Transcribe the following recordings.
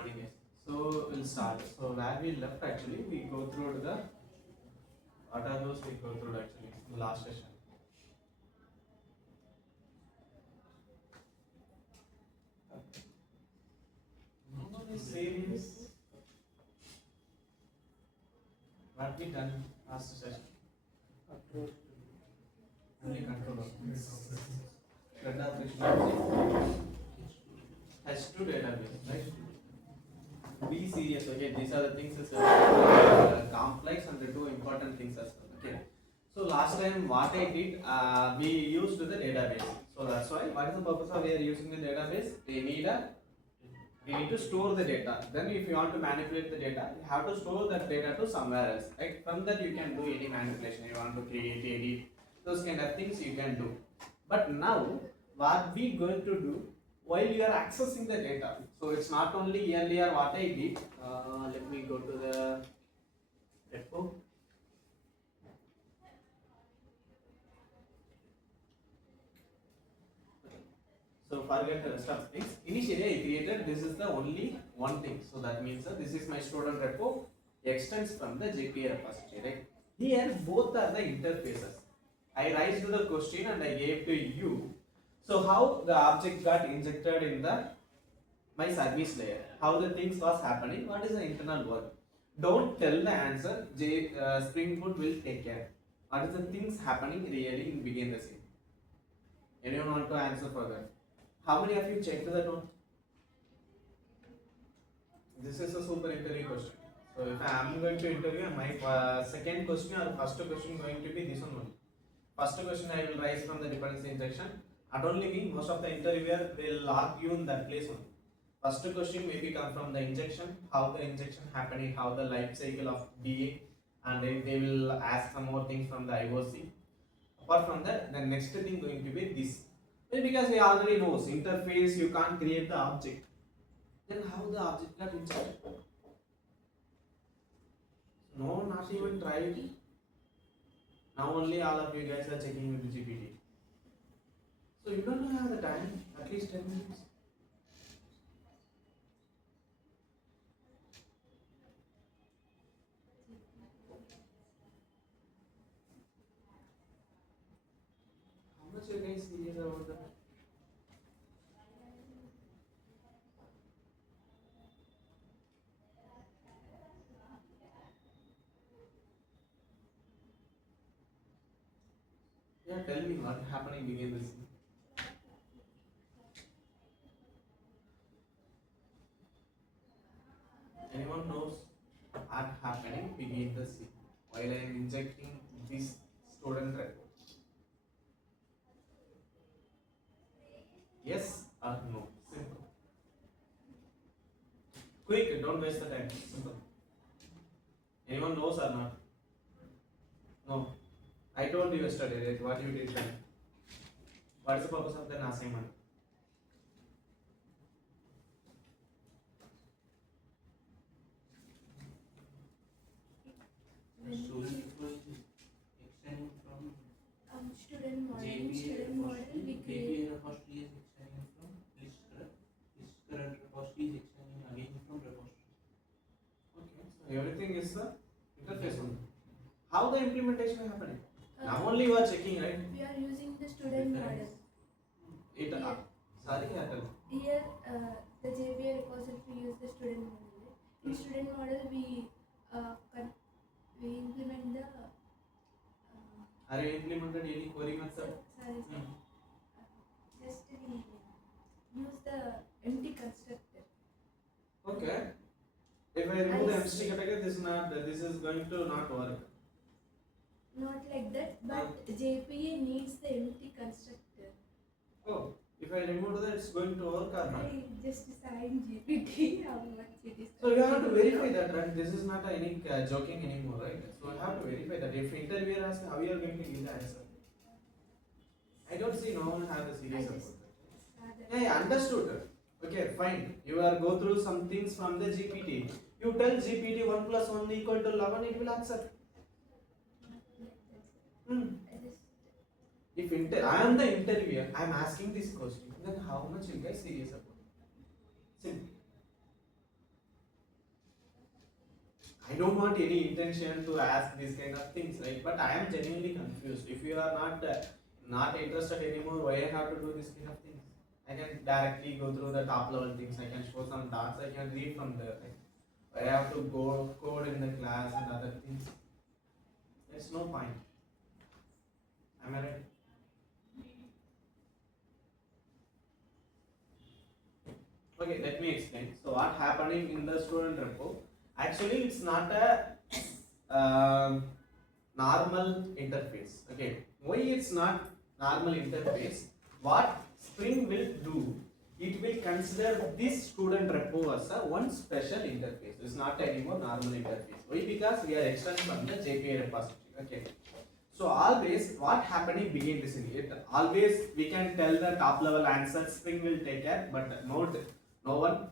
morning, guys. So we'll start. So where we left actually, we go through the what are those we go through actually in the last session. Okay. Now we say this. What we done last session? Only control of thread operation H2 database, right? Be serious, okay? These are the things as complex and the two important things as well, okay? So last time what I did, we used the database. So that's why, what is the purpose of we are using the database? We need to store the data. Then if you want to manipulate the data, you have to store that data to somewhere else. Right? From that you can do any manipulation. You want to create, edit, those kind of things you can do. But now what we going to do while you are accessing the data. So it's not only earlier what I did. Let me go to the repo. So forget the rest of things. Initially I created this is the only one thing. So that means this is my student repo extends from the JPA repository. Right? Here both are the interfaces. I raised the question and I gave to you. So how the object got injected in the my service layer? How the things was happening? What is the internal work? Don't tell the answer. Spring Boot will take care. What is the things happening really in begin the scene? Anyone want to answer for that? How many of you checked that one? This is a super interview question. So if I am going to interview, my second question or first question going to be this one only. First question I will raise from the dependency injection. Not only me, most of the interviewer will argue in that place only. First question maybe come from the injection, how the injection happening, how the life cycle of BA, and then they will ask some more things from the IOC. Apart from that, the next thing going to be this. Well, because he already knows interface, you can't create the object. Then how the object got injected? No, not even tried. Now only all of you guys are checking with the GPT. So you don't have the time, at least 10 minutes. How much you guys serious about that? Yeah, tell me what happening begin this. Anyone knows what happening begin the scene while I am injecting this student record? Yes or no? Simple. Quick, don't waste the time. Simple. Anyone knows or not? No. I told you yesterday, right? What you did then. What is the purpose of the assignment? So it was extending from student model. JPA Student model we create. JPA repository is extending from list current repository is extending again from repository. Okay. So everything is the interface only. How the implementation is happening? Now Uh, only you are checking, right? we are using the student model. It. Sorry, Atal. Here, the JPA repository use the student model. Right? In student model, we implement the. Are you implemented any query method? Sorry, sir. Just we use the empty constructor. Okay. If I remove the empty category, this is going to not work. Not like that, but JPA needs the empty constructor. Oh, if I remove that, it's going to work or not? I just signed GPT how much it is. So you have to verify that, right? This is not any joking anymore, right? So you have to verify that. If interviewer asks how you are going to give the answer, I don't see no one have the serious I about just that. Yeah, understood. Okay, fine. You are go through some things from the GPT. You tell GPT 1 plus 1 equal to 11, it will accept. If I am the interviewer, I am asking this question, then how much you guys serious about it? Simple. I don't want any intention to ask these kind of things, right? But I am genuinely confused. If you are not interested anymore, why I have to do this kind of things? I can directly go through the top level things. I can show some dots. I can read from there. Right? I have to go code in the class and other things. There's no point. Am I right? Okay, let me explain. So what happening in the student repo? Actually, it's not a normal interface. Okay, why it's not normal interface? What Spring will do? It will consider this student repo as a one special interface. It's not anymore normal interface. Why? Because we are extending from the JPA repository. Okay. So always what happening begin listening it. Always we can tell the top level answer. Spring will take care, but no one.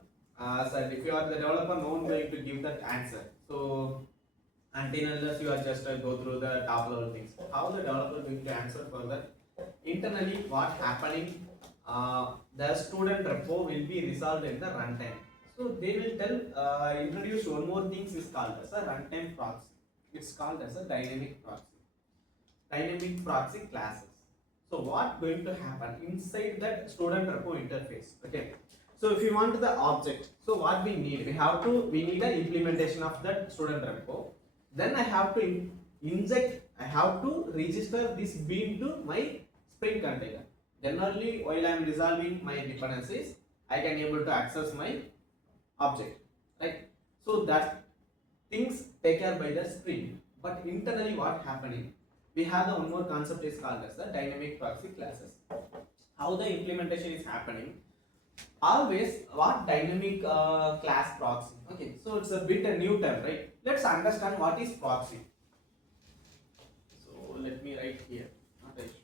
Said if you are the developer, no one going to give that answer. So until unless you are just go through the top level things, how the developer going to answer for that? Internally, what happening? The student repo will be resolved in the runtime. So they will tell introduce one more things is called as a runtime proxy. It's called as a dynamic proxy. Dynamic proxy classes. So what going to happen inside that student repo interface? Okay. So if you want the object, so what we need? We need an implementation of that student repo. Then I have to inject. I have to register this bean to my Spring container. Then only while I am resolving my dependencies, I can able to access my object. Right. So that things take care by the Spring. But internally, what happening? We have the one more concept is called as the dynamic proxy classes. How the implementation is happening? Always what dynamic class proxy? Okay, so it's a bit a new term, right? Let's understand what is proxy. So let me write here. Notation.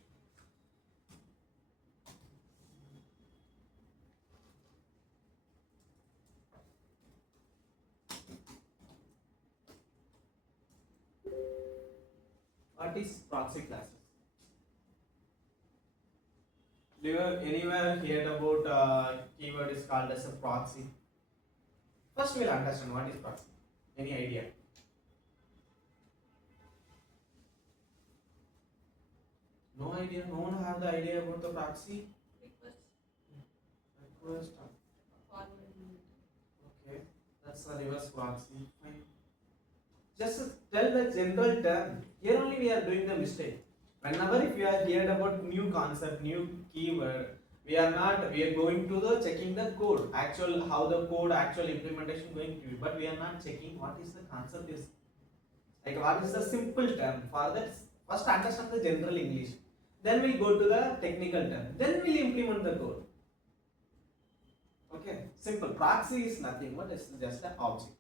What is proxy classes? Do you have anywhere heard about keyword is called as a proxy? First we'll understand what is proxy. Any idea? No idea? No one have the idea about the proxy? Request. Okay, that's a reverse proxy. Fine. Just tell the general term. Here only we are doing the mistake. Whenever if you are heard about new concept, new keyword, we are going to the checking the code, actual how the code actual implementation going to be, but we are not checking what is the concept is. Like what is the simple term for that? First understand the general English. Then we'll go to the technical term. Then we'll implement the code. Okay, simple. Proxy is nothing but it's just an object.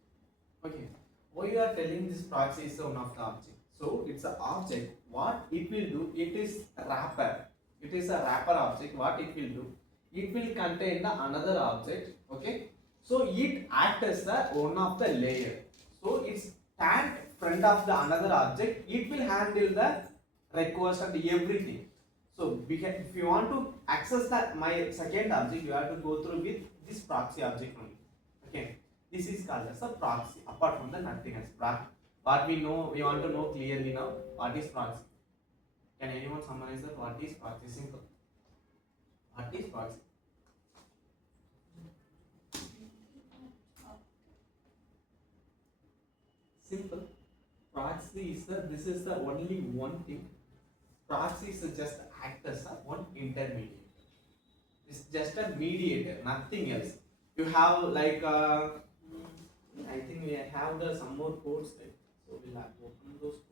Okay, why you are telling this proxy is one of the object? So it's an object. What it will do? It is a wrapper. It is a wrapper object. What it will do? It will contain the another object. Okay, so it acts as the one of the layer. So it's stand front of the another object. It will handle the request and everything. So if you want to access that my second object, you have to go through with this proxy object only. Okay, this is called as a proxy. Apart from the nothing else. What we know, we want to know clearly now. What is proxy? Can anyone summarize that? What is proxy? Simple. What is proxy? Simple. Proxy is this is the only one thing. Proxy is just act as a one intermediate. It's just a mediator, nothing else. You have like I think we have some more codes there, so we'll have to open those codes.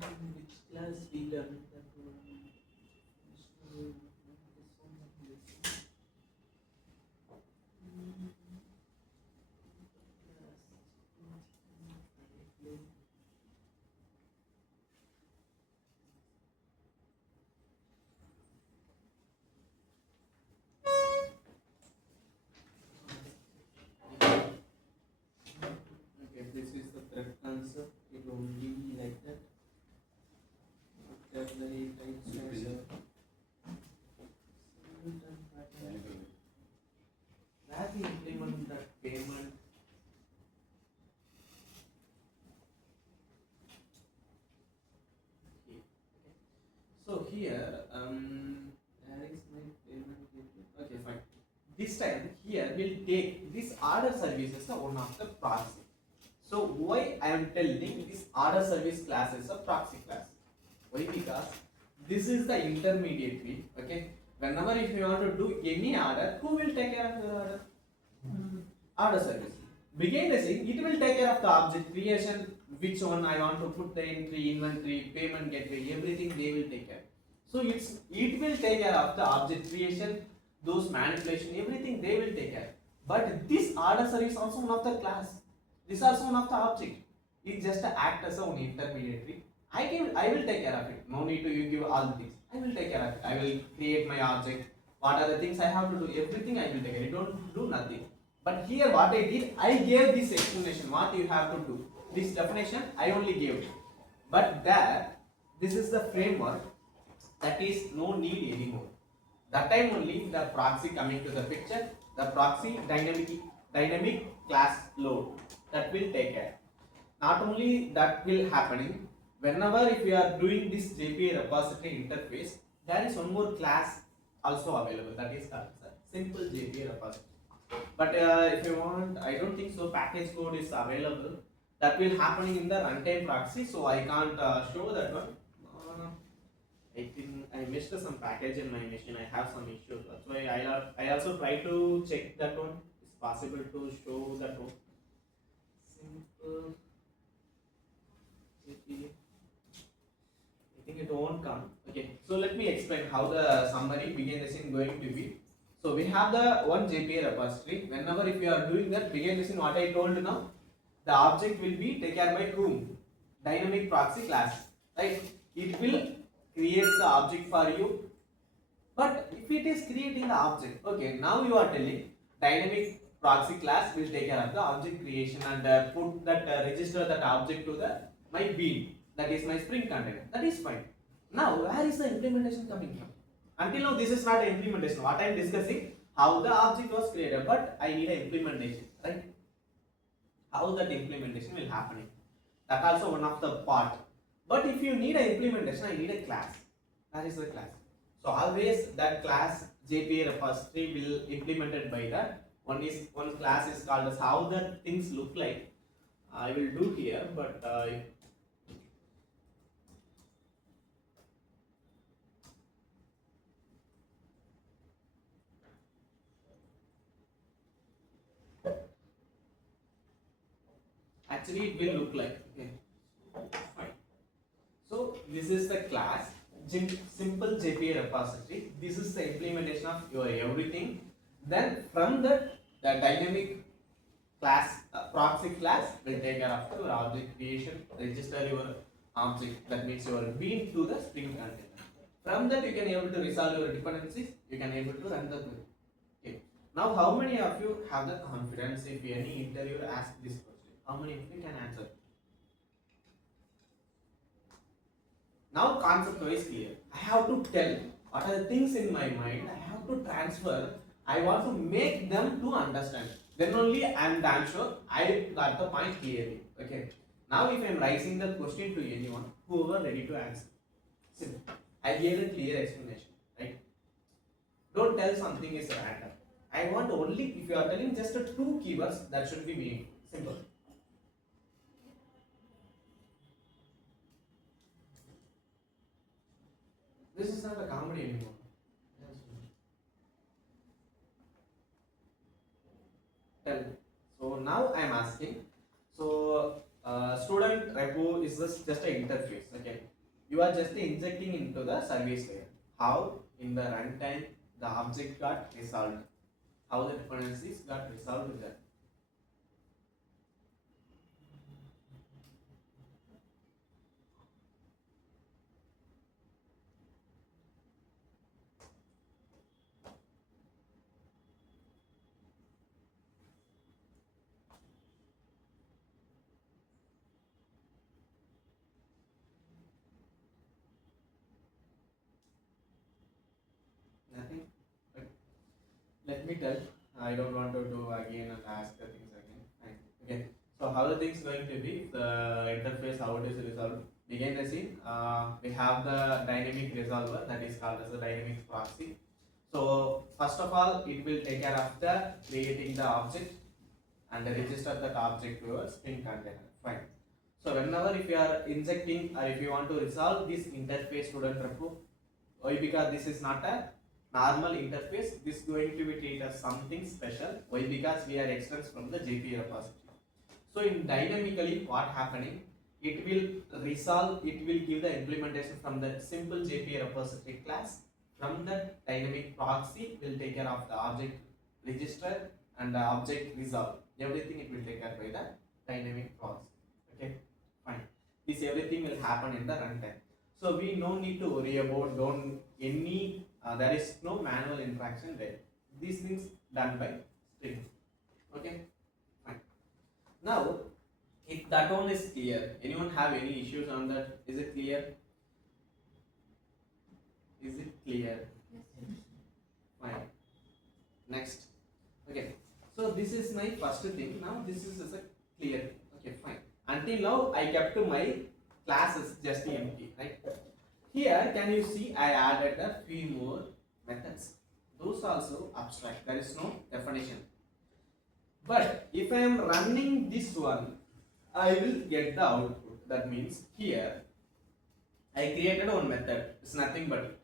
Which class we done that one? only like that. Vocabulary type structure. Where we implement that payment. Okay. So here, where is my payment gateway? Okay, fine. This time here we'll take this order service as one of the proxy. So why I am telling this order service class is a proxy class? Why? Because this is the intermediary. Okay. Whenever if you want to do any order, who will take care of the order? Order service. Behind the scene, it will take care of the object creation, which one I want to put the entry, inventory, payment gateway, everything they will take care. So it will take care of the object creation, those manipulation, everything they will take care. But this order service also one of the class. This also one of the object. It just act as an intermediary. I will take care of it. No need to you give all the things. I will take care of it. I will create my object. What are the things I have to do? Everything I will take care. You don't do nothing. But here what I did, I gave this explanation. What you have to do. This definition I only gave. But there, this is the framework. That is no need anymore. That time only the proxy coming to the picture. The proxy dynamic class load that will take care. Not only that will happening, whenever if you are doing this JPA repository interface, there is one more class also available, that is called simple JPA repository. But if you want, I don't think so package code is available. That will happening in the runtime proxy, so I can't show that one. I think I missed some package in my machine. I have some issues. That's why I also try to check that one. It's possible to show that one. Simple JPA. I think it won't come. Okay, so let me explain how the summary begin the scene going to be. So we have the one JPA repository. Whenever if you are doing that begin the scene, what I told now, the object will be taken care by whom? Dynamic proxy class, right? It will create the object for you. But if it is creating the object, okay, now you are telling dynamic proxy class will take care of the object creation and put that register that object to the my bean, that is my Spring container. That is fine. Now where is the implementation coming from? Until now this is not an implementation. What I am discussing, how the object was created, but I need an implementation, right? How that implementation will happen. That also one of the part. But if you need an implementation, I need a class. That is the class. So always that class JPA repository will implemented by that. One class is called as how the things look like. I will do here, but actually it will look like, okay, fine. So this is the class simple JPA repository. This is the implementation of your everything. Then from that the dynamic class proxy class will take care of your object creation, register your object, that means your bean to the Spring container. From that you can able to resolve your dependencies, you can able to run the query. Okay. Now how many of you have the confidence if any interviewer asks this question? How many of you can answer? Now concept is clear. I have to tell what are the things in my mind. I have to transfer. I want to make them to understand. Then only I am damn sure I got the point clearly. Okay. Now if I am raising the question to anyone, whoever ready to answer. Simple. I gave a clear explanation. Right? Don't tell something is random. I want only if you are telling just a two keywords that should be meaningful. Simple. This is not a comedy anymore. Tell. So now I am asking. So student repo is just an interface. Okay. You are just injecting into the service layer. How in the runtime the object got resolved. How the dependencies got resolved with that. let me tell. I don't want to do again and ask the things again. Fine. Okay. So how the things going to be? The interface, how it is resolved. Begin the scene. We have the dynamic resolver that is called as the dynamic proxy. So first of all, it will take care of the creating the object and register that object to a Spring container. Fine. So whenever if you are injecting or if you want to resolve this interface student repo, why? Because this is not a normal interface. This is going to be treated as something special. Why? Because we are extends from the JPA repository. So in dynamically what happening? It will resolve. It will give the implementation from the simple JPA repository class. From the dynamic proxy will take care of the object register and the object resolve. Everything it will take care by the dynamic proxy. Okay, fine. This everything will happen in the runtime. So we no need to worry about there is no manual interaction there. These things done by Spring. Okay, fine. Now, if that one is clear, anyone have any issues on that? Is it clear? Is it clear? Yes. Fine. Next. Okay. So this is my first thing. Now this is a clear thing. Okay, fine. Until now I kept my classes just empty, right? Here can you see I added a few more methods. Those also abstract. There is no definition. But if I am running this one, I will get the output. That means here I created one method. It's nothing but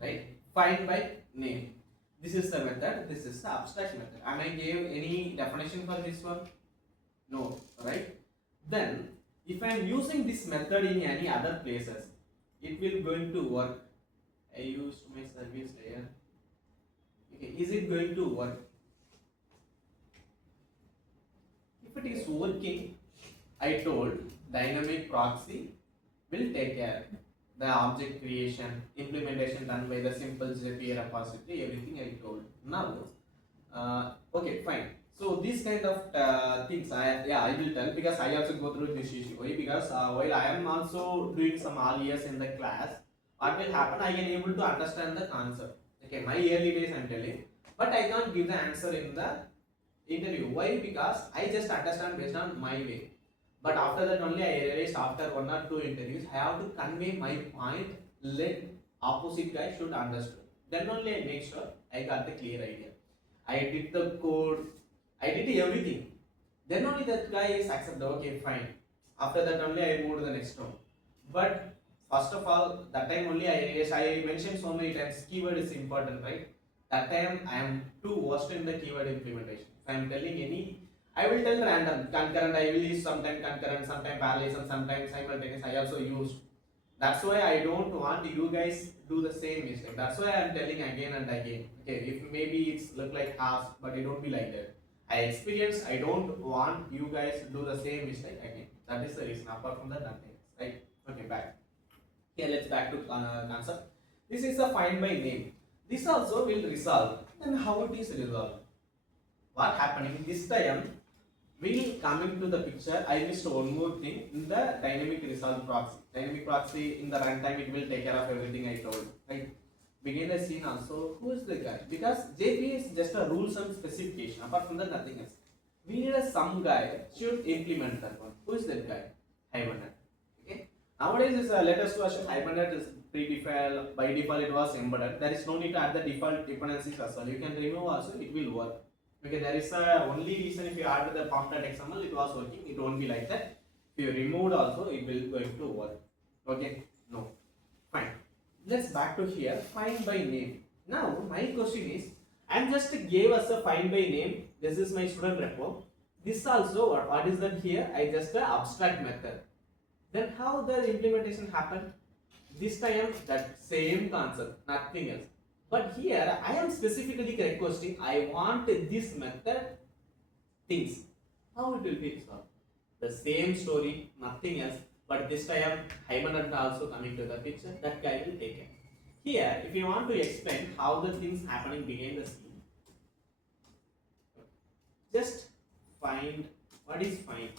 right find by name. This is the method. This is the abstract method. Am I gave any definition for this one? No, right? Then if I am using this method in any other places, it will going to work. I used my service layer. Okay, is it going to work? If it is working, I told dynamic proxy will take care the object creation, implementation done by the simple JPA repository, everything I told. Now, okay, fine. So these kind of things I will tell because I also go through this issue. Why? Because while I am also doing some RES in the class, what will happen? I am able to understand the concept. Okay, my early days I am telling, but I can't give the answer in the interview. Why? Because I just understand based on my way. But after that only I realized after one or two interviews, I have to convey my point. Let opposite guy should understand. Then only I make sure I got the clear idea. I did the code. I did everything. Then only that guy is accepted. Okay, fine. After that only I moved to the next round. But first of all, that time only I mentioned so many times keyword is important, right? That time I am too worst in the keyword implementation. If I am telling any, I will tell random concurrent. I will use sometimes concurrent, sometimes parallel, sometimes simultaneous. I also used. That's why I don't want you guys do the same mistake. That's why I am telling again and again. Okay, if maybe it's look like half, but it don't be like that. I experienced. I don't want you guys to do the same mistake again. That is the reason. Apart from that, nothing. Right? Okay, back. Here, let's back to concept. This is a find by name. This also will resolve. Then how it is resolved? What happening this time? Will coming to the picture. I missed one more thing in the dynamic resolve proxy. Dynamic proxy in the runtime it will take care of everything I told. Right? Begin the scene also. Who is the guy? Because JPA is just a rules and specification. Apart from that, nothing else. We need some guy should implement that one. Who is that guy? Hibernate. Okay. Nowadays, this latest version Hibernate is pre-default. By default, it was embedded. There is no need to add the default dependencies as well. You can remove also. It will work. Okay. There is a only reason if you add the pop.xml, it was working. It won't be like that. If you removed also, it will going to work. Okay. No. Fine. Let's back to here. Find by name. Now my question is, I just gave us a find by name. This is my student repo. This also what is that here? I just abstract method. Then how the implementation happened? This time that same concept, nothing else. But here I am specifically requesting I want this method things. How it will be solved? The same story, nothing else. But this time Hibernate also coming to the picture. That guy will take it. Here, if you want to explain how the things happening behind the scene, just find what is find.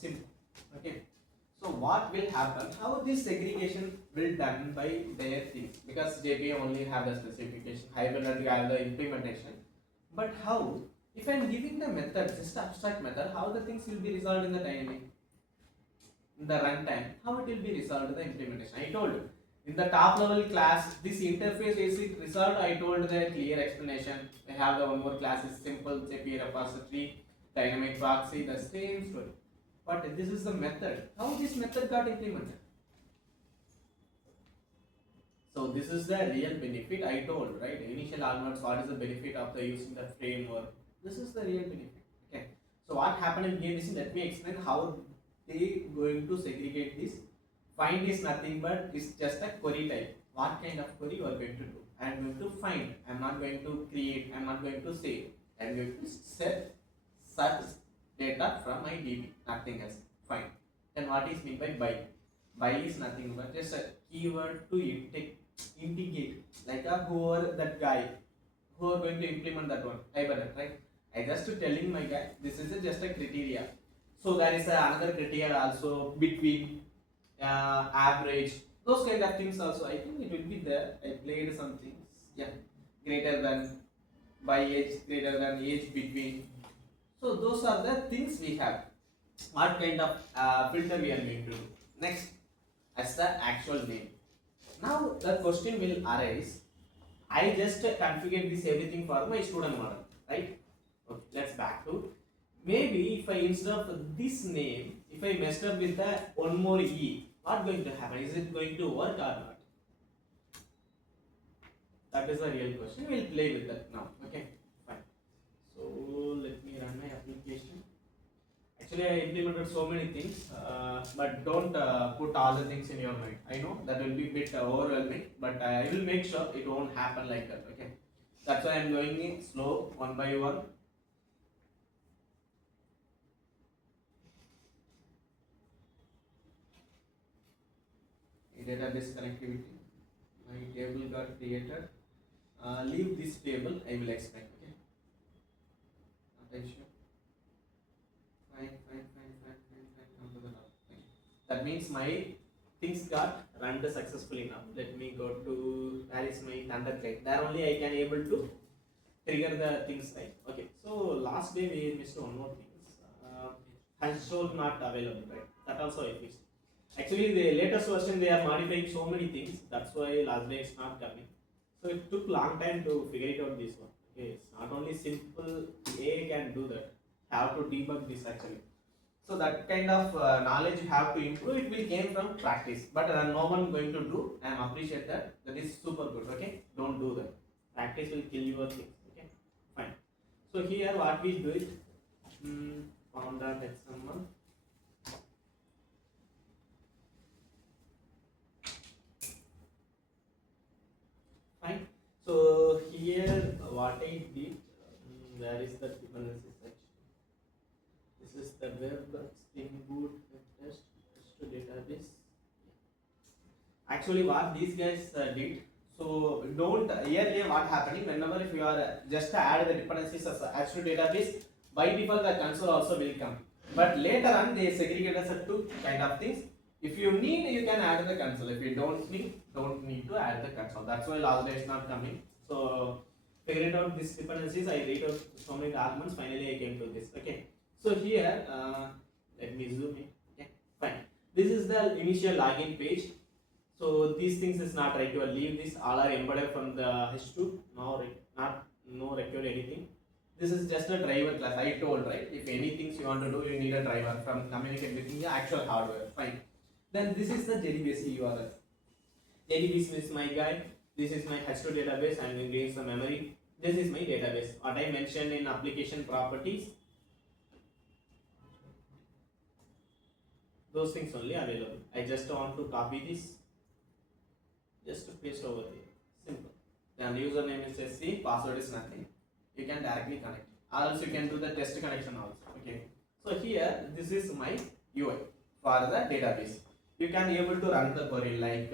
Simple. Okay. So what will happen? How this segregation will done by their things? Because JPA only have the specification, Hibernate have the implementation. But how? If I am giving the method, just abstract method, how the things will be resolved in the timing, in the runtime? How it will be resolved in the implementation? I told you in the top level class, this interface is it resolved. I told the clear explanation. I have the one more class is simple JPA repository, dynamic proxy, the same story. But this is the method. How this method got implemented? So this is the real benefit I told, right? Initial onwards, what is the benefit of the using the framework? This is the real benefit. Okay. So what happened in here? Let me explain how they going to segregate this. Find is nothing but it's just a query type. What kind of query you are going to do? I am going to find. I am not going to create. I am not going to save. I am going to set such data from my DB. Nothing else. Fine. Then what is meant by by? By is nothing but just a keyword to integrate. Like a whoever that guy who are going to implement that one. Hibernate, right? I just telling my guy this is just a criteria. So there is another criteria also between average, those kind of things also. I think it will be there. I played some things. Yeah, greater than, by age, greater than, age between. So those are the things we have. What kind of filter we are going to do? Next, as the actual name. Now the question will arise. I just configured this everything for my student model, right? Okay, let's back to. Maybe if I instead of this name, if I messed up with the one more E, what going to happen? Is it going to work or not? That is a real question. We'll play with that now. Okay, fine. So let me run my application. Actually, I implemented so many things, but don't put all the things in your mind. I know that will be a bit overwhelming, but I will make sure it won't happen like that. Okay, that's why I'm going in slow, one by one. Database connectivity. My table got created. Leave this table. I will explain. Okay. Attention. Fine. Come to the top. Okay. That means my things got run successfully now. Let me go to where is my thunder client. There only I can able to trigger the things right. Okay. So last day we missed one more thing. Console not available, right? That also I fixed. Actually, the latest version they are modifying so many things. That's why last day it's not coming. So it took long time to figure it out this one. Okay, it's not only simple AI can do that. Have to debug this actually. So that kind of knowledge you have to improve. It will came from practice, but no one going to do. I am appreciate that. That is super good. Okay, don't do that. Practice will kill your things. Okay, fine. So here what we do it. Found.xml. Fine. So here what I did, where is the dependency section? This is the web Spring Boot test to database. Actually, what these guys did. So don't earlier what happening whenever if you are just add the dependencies as to database, by default the console also will come. But later on they segregate as two kind of things. If you need, you can add the console. If you don't need to add the console. That's why last day is not coming. So figuring out these dependencies, I read out so many arguments. Finally, I came to this. Okay. So here, let me zoom in. Okay, fine. This is the initial login page. So these things is not right. You will leave this. All are embedded from the H2. No record anything. This is just a driver class. I told right. If any things you want to do, you need a driver from communicate with the actual hardware. Fine. Then this is the JDBC URL. JDBC is my guide. This is my H2 database. I am going some memory. This is my database. What I mentioned in application properties. Those things only available. I just want to copy this. Just to paste over here. Simple. Then username is SC. Password is nothing. You can directly connect. Or else you can do the test connection also. Okay. So here this is my UI for the database. You can able to run the query like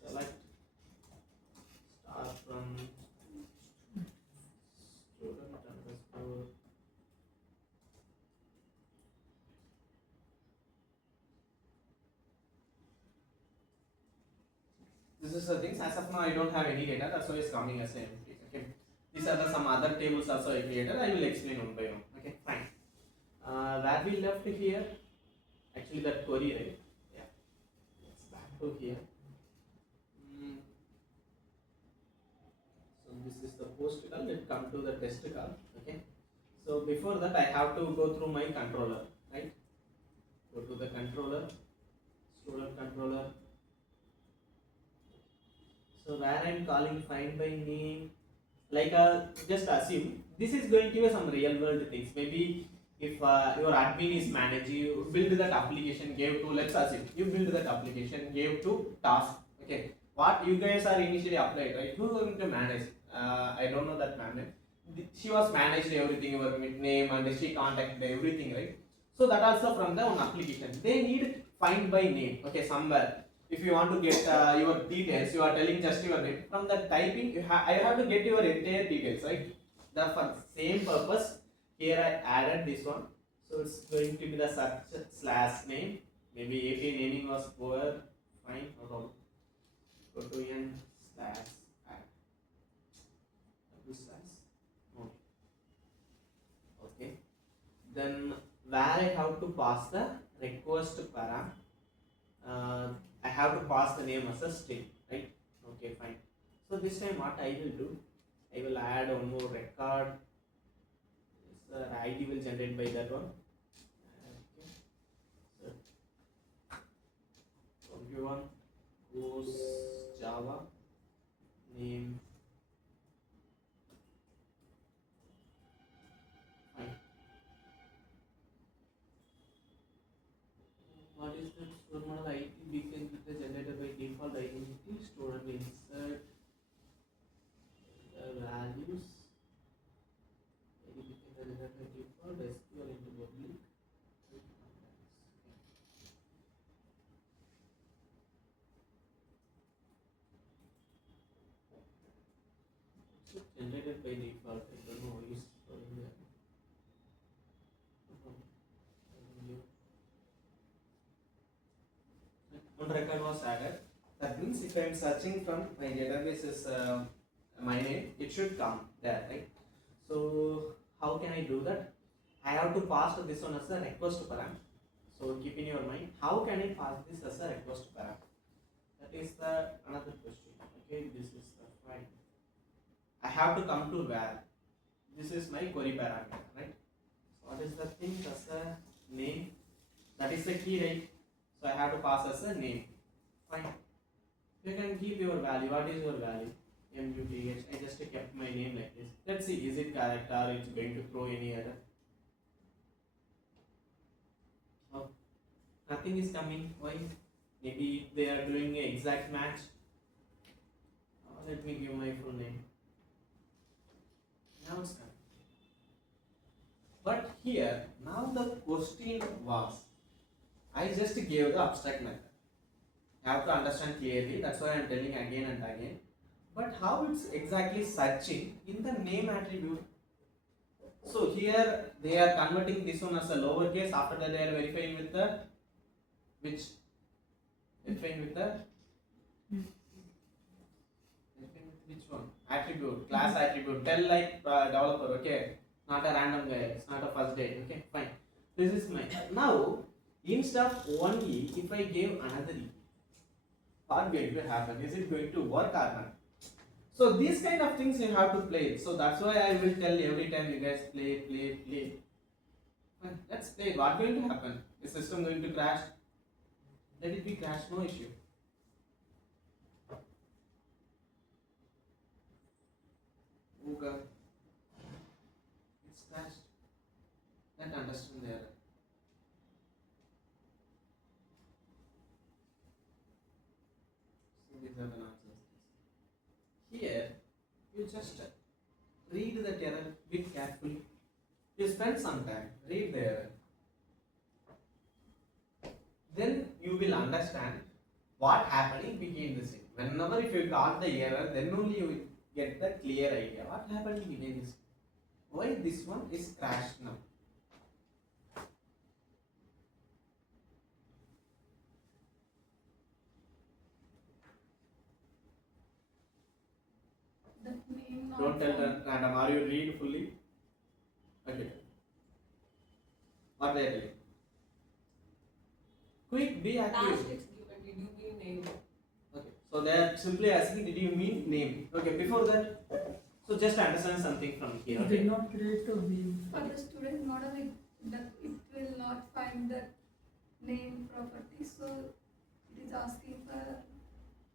select start from student underscore This is the things. As of now, I don't have any data. That's why it's coming as an empty. Okay. These are some other tables also I created. I will explain one by one. Okay, fine. Where we left here, actually that query, right? Yeah. Let's back to here. So this is the post call. Let's come to the test call. Okay. So before that, I have to go through my controller, right? Go to the controller, student controller. So where I'm calling find by name, like just assume this is going to be some real world things. Maybe if your admin is managing, you build that application, gave to, let's assume you build that application, gave to task. Okay, what you guys are initially applied, right? Who's going to manage? I don't know that manager. She was managed everything, your name, and she contacted everything, right? So that also from the one application. They need find by name. Okay, somewhere if you want to get your details, you are telling just your name. From the typing, I have to get your entire details, right? The for same purpose, here I added this one. So it's going to be the search slash name. Maybe API naming was poor. Fine, no problem. Go to n slash add. Double slash. Okay. Then where I have to pass the request param. I have to pass the name as a string, right? Okay, fine. So this time what I will do, I will add one more record. The ID will generate by that one. Okay. So everyone goes Java name. Fine. What is the store model ID? We can get the generated by default identity. Store and insert the values. ID can generate by default SQL into public. So generated by default. I don't know why it's storing there. One record was added. That means if I am searching from my database is my name, it should come there, right? So how can I do that? I have to pass this one as a request param. So keep in your mind, how can I pass this as a request param? That is the another question. Okay, this is the fine. I have to come to where. This is my query parameter, right? So what is the thing as a name? That is the key, right? So I have to pass as a name. Fine. You can keep your value. What is your value? MUTH. I just kept my name like this. Let's see, is it correct or it's going to throw any error? Oh, nothing is coming. Why? Maybe they are doing an exact match. Let me give my full name. Now it's coming. But here, now the question was, I just gave the abstract method. You have to understand clearly, that's why I am telling again and again. But how it's exactly searching in the name attribute? So here they are converting this one as a lowercase, after that they are verifying with the which? Verifying with the which one? Attribute, class attribute. Tell like developer, okay? Not a random guy, it's not a first day, okay? Fine. This is my. Now, instead of one E, if I gave another E, what going to happen? Is it going to work or not? So these kind of things you have to play. So that's why I will tell every time you guys play. Fine, let's play. What going to happen? Is system going to crash? Let it be crash, no issue. Okay. It's crashed. Let's understand the error. So these are the answers. Here, you just read the error bit carefully. You spend some time, read the error. Then you will understand what happening behind the scene. Whenever if you got the error, then only you will get the clear idea. What happening behind this? Why this one is crashed now? Don't tell random. Are you read fully? Okay. What they are telling? Quick, be Task accurate. is given. Did you mean name? Okay. So they are simply asking, did you mean name? Okay. Before that, so just understand something from here. It Okay. did not create a view. For the student model, it will not find the name property. So it is asking for,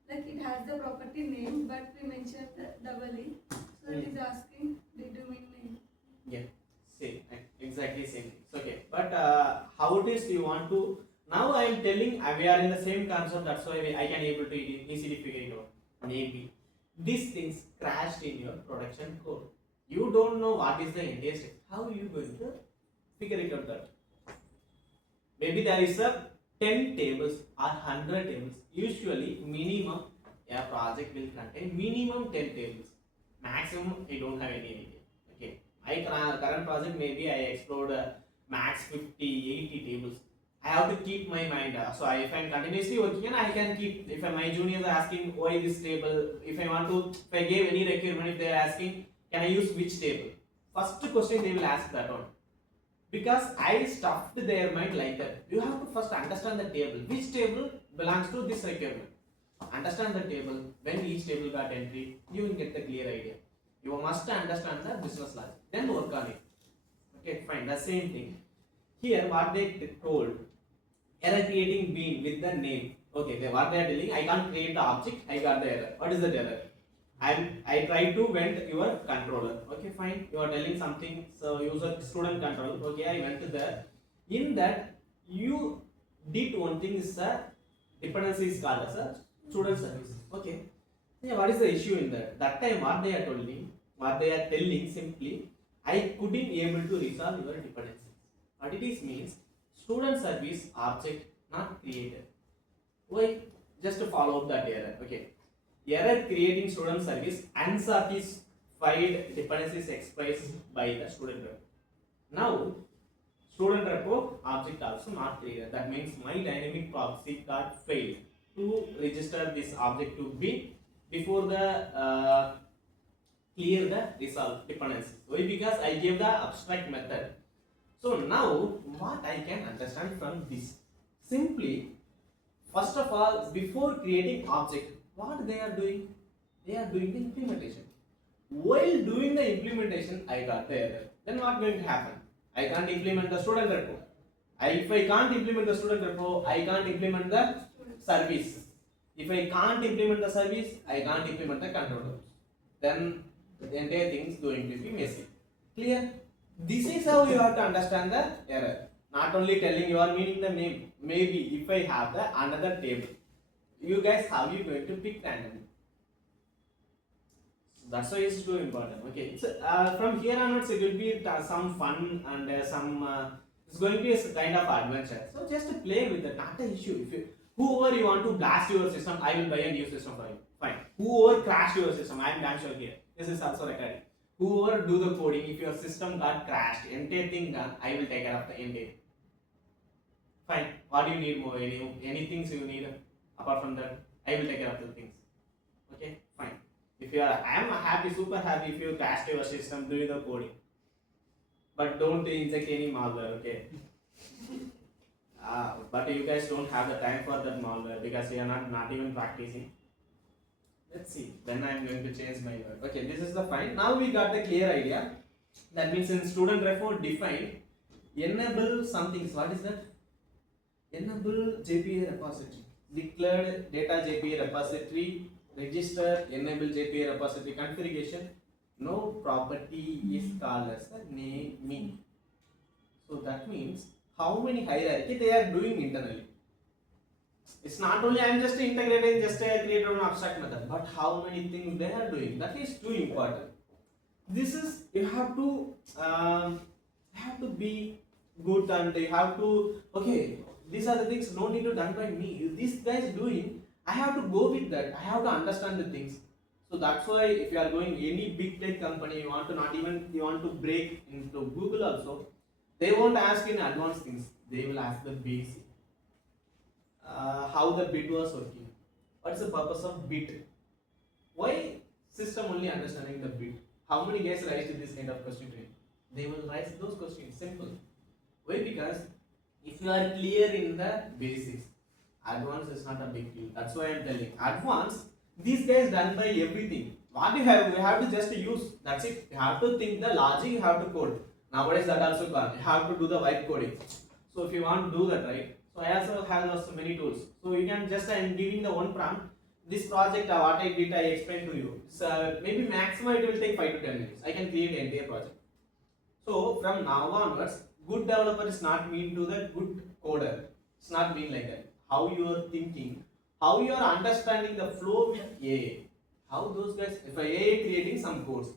like it has the property name, but we mentioned the double E. So it is asking, did you mean name? Yeah. Same. Exactly same thing. Okay. But how it is you want to? Now I am telling we are in the same concept. That's why I can able to easily figure it out. Maybe these things crashed in your production code. You don't know what is the entire step. How are you going to figure it out that? Maybe there is a 10 tables or 100 tables. Usually minimum a project will contain minimum 10 tables. Maximum I don't have any idea. Okay. My current project maybe I explored max 50, 80 tables. I have to keep my mind. So if I'm continuously working, and I can keep. If my juniors are asking why this table, if I want to, if I gave any requirement, if they are asking, can I use which table? First question they will ask that one. Because I stuffed their mind like that. You have to first understand the table. Which table belongs to this requirement? Understand the table. When each table got entry, you will get the clear idea. You must understand the business logic. Then work on it. Okay, fine. The same thing. Here, what they told, error creating bean with the name. Okay, what they are telling, I can't create the object. I got the error. What is the error? I try to vent your controller. Okay, fine. You are telling something. So user student control. Okay, I went to there. In that, you did one thing is a dependency is called as a student service. Okay. Yeah, what is the issue in that? That time, what they are telling simply, I couldn't able to resolve your dependencies. What it is means, student service object not created. Why? Just to follow up that error. Okay. Error creating student service unsatisfied dependencies expressed by the student repo. Now, student repo object also not created. That means my dynamic proxy got failed to register this object to be before the clear the resolve dependencies. Why? Because I gave the abstract method. So now what I can understand from this? Simply, first of all, before creating object, what they are doing? They are doing the implementation. While doing the implementation, I got the error. Then what going to happen? I can't implement the student repo. If I can't implement the student repo, I can't implement the service. If I can't implement the service, I can't implement the controller. Then the entire thing is going to be messy. Clear? This is how you have to understand the error. Not only telling you are meaning the name. Maybe if I have the another table, you guys how you going to pick randomly. That's why it's too important. Okay. So from here onwards, it will be some fun and some. It's going to be a kind of adventure. So just to play with it, not an issue. If you, whoever you want to blast your system, I will buy a new system for you. Fine. Whoever crashed your system, I am damn sure here. This is also recording. Whoever do the coding, if your system got crashed, entire thing done, I will take care of the entire. Fine. What do you need more? Any things you need apart from that? I will take care of the things. Okay. Fine. If you are, I am happy, super happy if you crashed your system doing the coding. But don't inject any malware. Okay. But you guys don't have the time for that malware because you are not even practicing. Let's see when I am going to change my word. Okay, this is the fine. Now we got the clear idea. That means in student repo define enable something. What is that? Enable JPA repository. Declared data JPA repository. Register enable JPA repository configuration. No property is called as the naming. So that means how many hierarchy they are doing internally. It's not only I am just integrating, just create an abstract method, but how many things they are doing. That is too important. This is you have to be good and you have to okay. These are the things no need to done by me. These guys doing, I have to go with that. I have to understand the things. So that's why if you are going any big tech company, you want to break into Google also, they won't ask in advanced things. They will ask the basic. How the bit was working. What's the purpose of bit? Why system only understanding the bit? How many guys raised this kind of question to you? They will raise those questions. Simple. Why? Because if you are clear in the basics, advanced is not a big deal. That's why I'm telling. Advanced, these guys done by everything. What you have to just use. That's it. You have to think the logic. You have to code. Nowadays that also gone. You have to do the vibe coding. So if you want to do that, right? So I also have so many tools. So you can just I'm giving the one prompt. This project, what I did, I explained to you. So maybe maximum it will take 5 to 10 minutes. I can create the entire project. So from now onwards, good developer is not mean to the good coder. It's not mean like that. How you are thinking, how you are understanding the flow with AI. How those guys, if I AI creating some codes,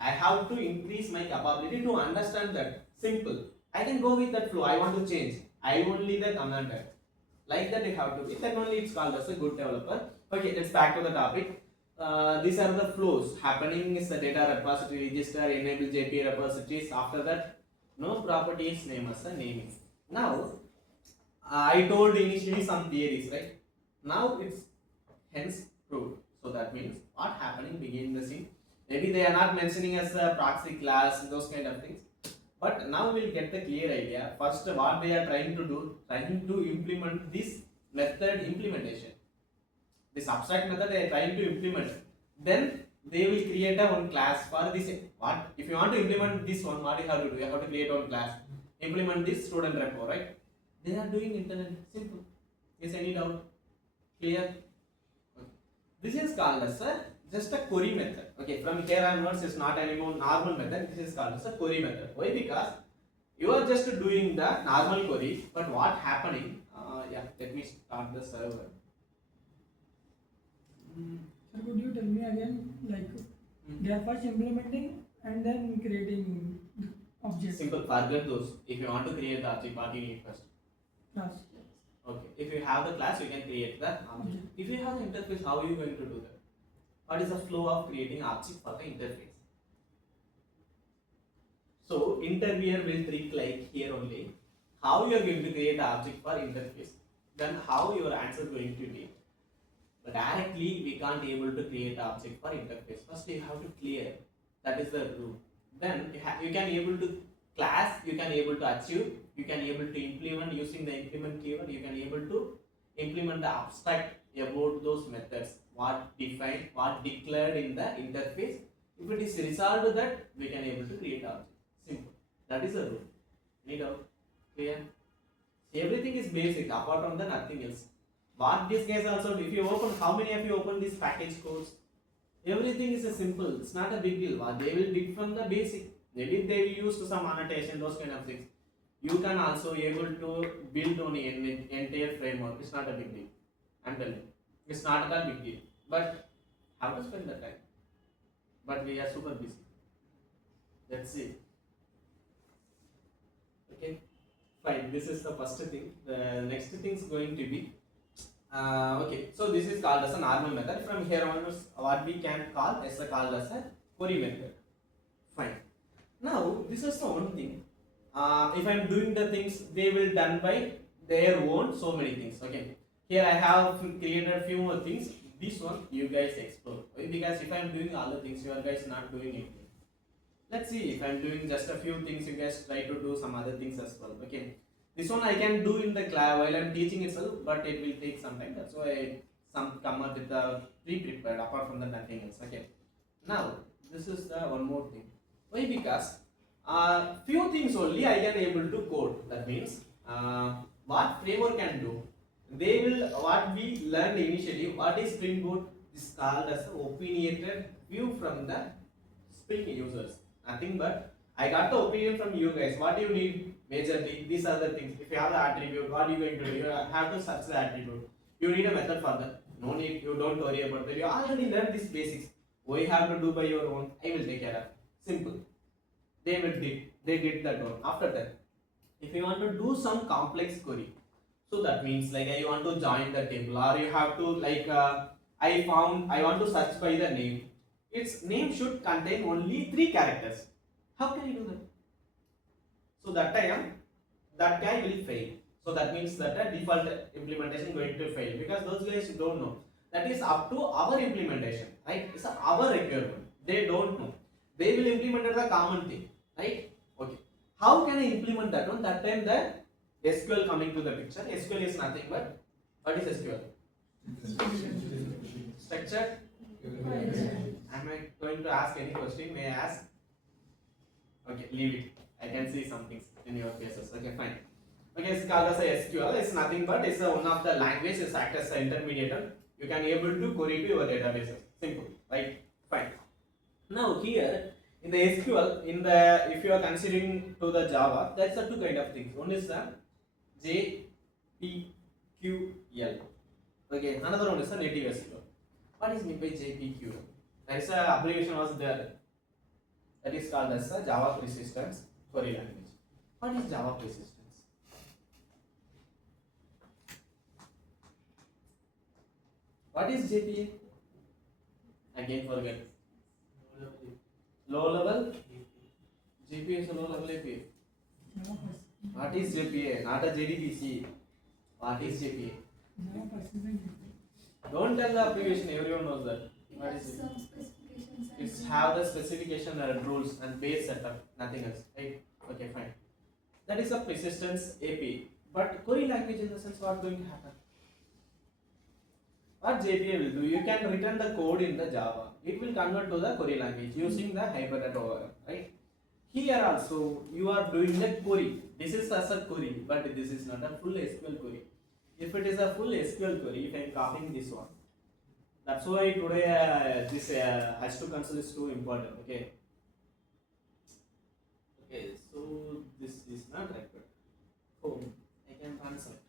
I have to increase my capability to understand that. Simple. I can go with that flow. I want to change. I only the commander. Like that you have to be. Then only it's called as a good developer. Okay, let's back to the topic. These are the flows happening is the data repository register, enable JPA repositories. After that, no properties name as a naming. Now, I told initially some theories, right? Now it's hence proved. So that means what happening begin the scene. Maybe they are not mentioning as a proxy class, those kind of things. But now we'll get the clear idea. First, what they are trying to do, trying to implement this method implementation. This abstract method they are trying to implement. Then they will create a one class for this. What if you want to implement this one? What you have to do? You have to create one class. Implement this student repo, right? They are doing internally. Simple. Is any doubt? Clear? Okay. This is called as a just a query method. Okay, from here onwards is not anymore normal method. This is called as a query method. Why? Because you are just doing the normal query, but what happening? Yeah, let me start the server. Sir, could you tell me again, like they are first implementing and then creating objects? Simple. Forget those. If you want to create the object, what you need first? Class. Okay. If you have the class, you can create the object. If you have the interface, how are you going to do that? What is the flow of creating object for the interface? So interviewer will trick like here only. How you are going to create the object for interface? Then how your answer going to be? But directly we can't able to create the object for interface. First you have to clear. That is the rule. Then you can able to class. You can able to achieve. You can able to implement using the implement keyword. You can able to implement the abstract about those methods. What defined, what declared in the interface. If it is resolved that, we can able to create object. Simple. That is the rule. Any doubt? Clear? Everything is basic. Apart from that, nothing else. What this guys also, if you open, how many of you open this package codes? Everything is a simple. It's not a big deal. What they will dig from the basic. Maybe they will use some annotation, those kind of things. You can also able to build on an entire framework. It's not a big deal. I'm telling you. It's not a big deal. But how to spend the time? But we are super busy. Let's see. Okay. Fine. This is the first thing. The next thing is going to be okay. So this is called as a normal method. From here onwards, what we can call as called as a query method. Fine. Now this is the one thing. If I am doing the things, they will done by their own so many things. Okay. Here I have created a few more things. This one you guys explore. Because if I am doing all the things, you are guys not doing anything. Let's see if I am doing just a few things. You guys try to do some other things as well. Okay. This one I can do in the class while I am teaching itself, but it will take some time. That's why some come up with the pre-prepared. Apart from that, nothing else. Okay. Now this is the one more thing. Why? Because few things only I can able to code. That means what framework can do. They will what we learned initially. What is Spring Boot? This is called as an opinionated view from the Spring users. Nothing but I got the opinion from you guys. What do you need majorly? These are the things. If you have the attribute, what are you going to do? You have to search the attribute. You need a method for that. No need. You don't worry about that. You already learned these basics. What you have to do by your own, I will take care of. Simple. They will did. They did that one. After that, if you want to do some complex query, so that means like I want to join the table, or you have to like I want to search by the name. Its name should contain only 3 characters. How can you do that? So that guy will fail. So that means that the default implementation going to fail because those guys don't know. That is up to our implementation, right? It's our requirement. They don't know. They will implement the common thing, right? Okay. How can I implement that one? That time the SQL coming to the picture. SQL is nothing but what is SQL? Structured. Am I going to ask any question? May I ask? Okay, leave it. I can see some things in your cases. Okay, fine. Okay, it's called as a SQL. It's nothing but it's one of the language. It's act as an intermediator. You can able to query to your databases. Simple, right? Fine. Now here in the SQL, in the if you are considering to the Java, that's the two kind of things. One is the JPQL. Okay, another one is the native SQL. What is meant by JPQL? There is a abbreviation was there. That is called as a Java Persistence Query Language. What is Java Persistence? What is JPA? Again forget. Low level? JPA is a low level APA. What is JPA? Not a JDBC. What is JPA? Don't tell the abbreviation, everyone knows that. It What has is it? some specifications. and It's have the specification and rules and base setup, nothing else. Right? Okay, fine. That is a persistence API. But query language in the sense what going to happen? What JPA will do? You can return the code in the Java. It will convert to the query language using the hypertext override, right? Here also you are doing the query. This is as a query, but this is not a full SQL query. If it is a full SQL query, if I am copying this one, that's why today this has to console is too important. Okay. Okay. So this is not required. Oh, I can translate.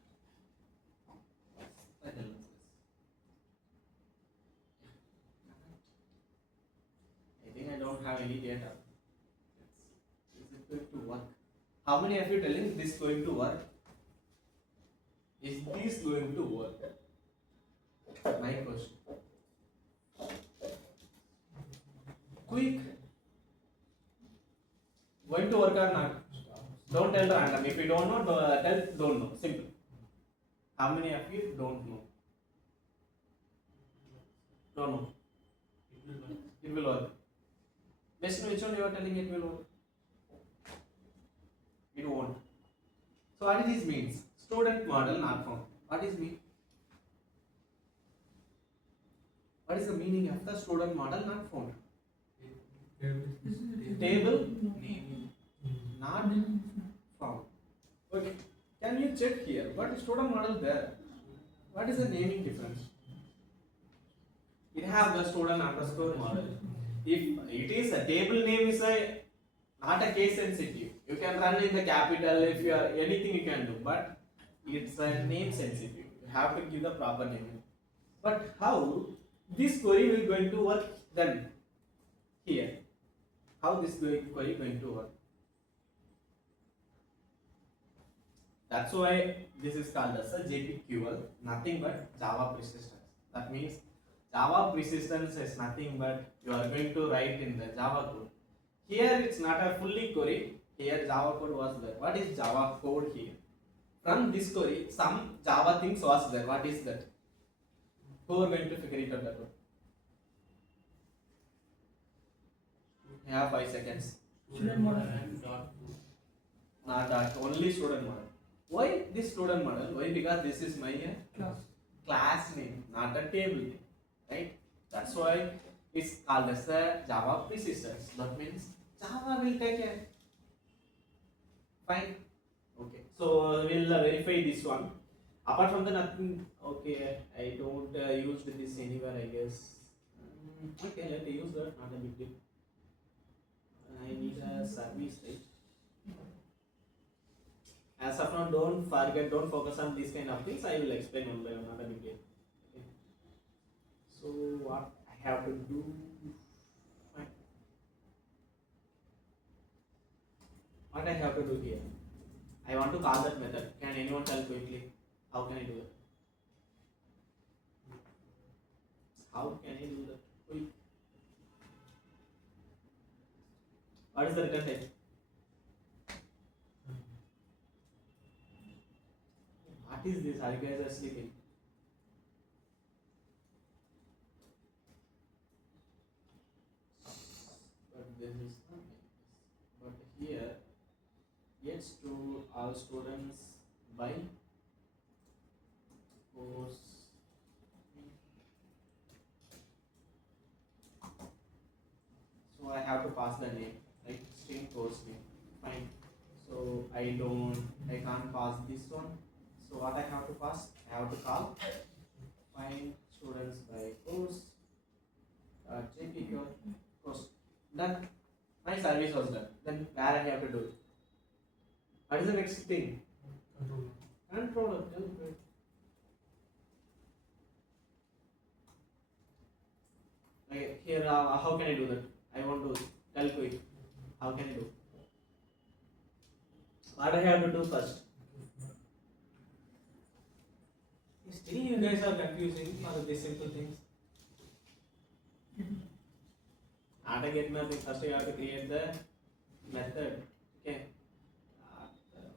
I think I don't have any data. Is it going to work? How many of you telling this going to work? Is this going to work? My question. Quick. Going to work or not? Don't tell random. If you don't know, tell don't know. Simple. How many of you don't know? Don't know. It will work. Based on which one you are telling it will work? It won't. So what this means? Student model not found. What is mean? What is the meaning of the student model not found? Table not found. Okay. Can you check here? What is student model there? What is the naming difference? It have the student underscore model. If it is a table name is a not a case sensitive. You can run in the capital if you are anything you can do, but it's a name sensitive. You have to give the proper name. But how this query will going to work then here? How this query going to work? That's why this is called as a JPQL, nothing but Java persistence. That means Java persistence is nothing but you are going to write in the Java code. Here it's not a fully query. Here Java code was there. What is Java code here? From this query, some Java things was there. What is that? Who are going to figure it out that one? You have 5 seconds. Student model. Not that, only student model. Why this student model? Why? Because this is my class name, not a table name. Right? That's why it's called as a Java persistence. That means Java will take care. Fine. Okay. So we'll verify this one. Apart from the nothing, okay, I don't use this anywhere, I guess. Okay, let me use that, not a big deal. I need a service, right? As of now, don't forget, don't focus on these kind of things. I will explain one by one, not a big deal. Okay. So what I have to do? Fine. What I have to do here? I want to call that method. Can anyone tell quickly? How can I do that? How can I do that? Quick. What is the return type? What is this? Are you guys are sleeping? But this is all students by course. So I have to pass the name, right? String course name. Fine. So I can't pass this one. So what I have to pass? I have to call find students by course. JPQL course. Done. My service was done. Then where I have to do it? What is the next thing? Controller. Like here, how can I do that? I want to tell quick. How can I do? What I have to do first? Still, you guys are confusing for these simple things. How to get nothing? First, you have to create the method. Okay.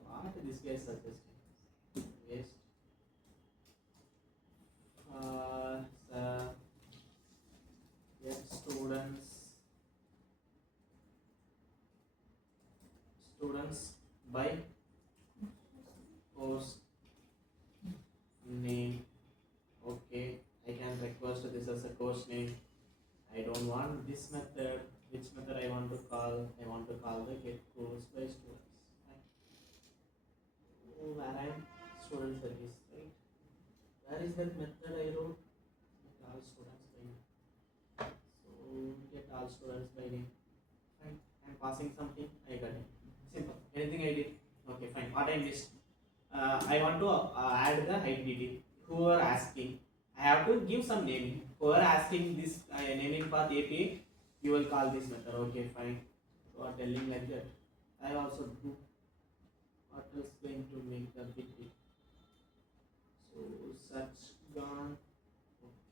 What this guy suggesting? Waste. Get students by course name. Okay, I can request this as a course name. I don't want this method. Which method I want to call? I want to call the get course by students. Right. Oh, where I am student service, right? Where is that method I wrote? Get all students by name. So get all students by name. Fine. I'm passing something. I got it. Simple. Anything I did. Okay, fine. What I missed? I want to add the identity. Who are asking? I have to give some naming. Who are asking this naming path API, you will call this method. Okay, fine. So are telling like that. I also do. What else going to make the big deal? So search gone.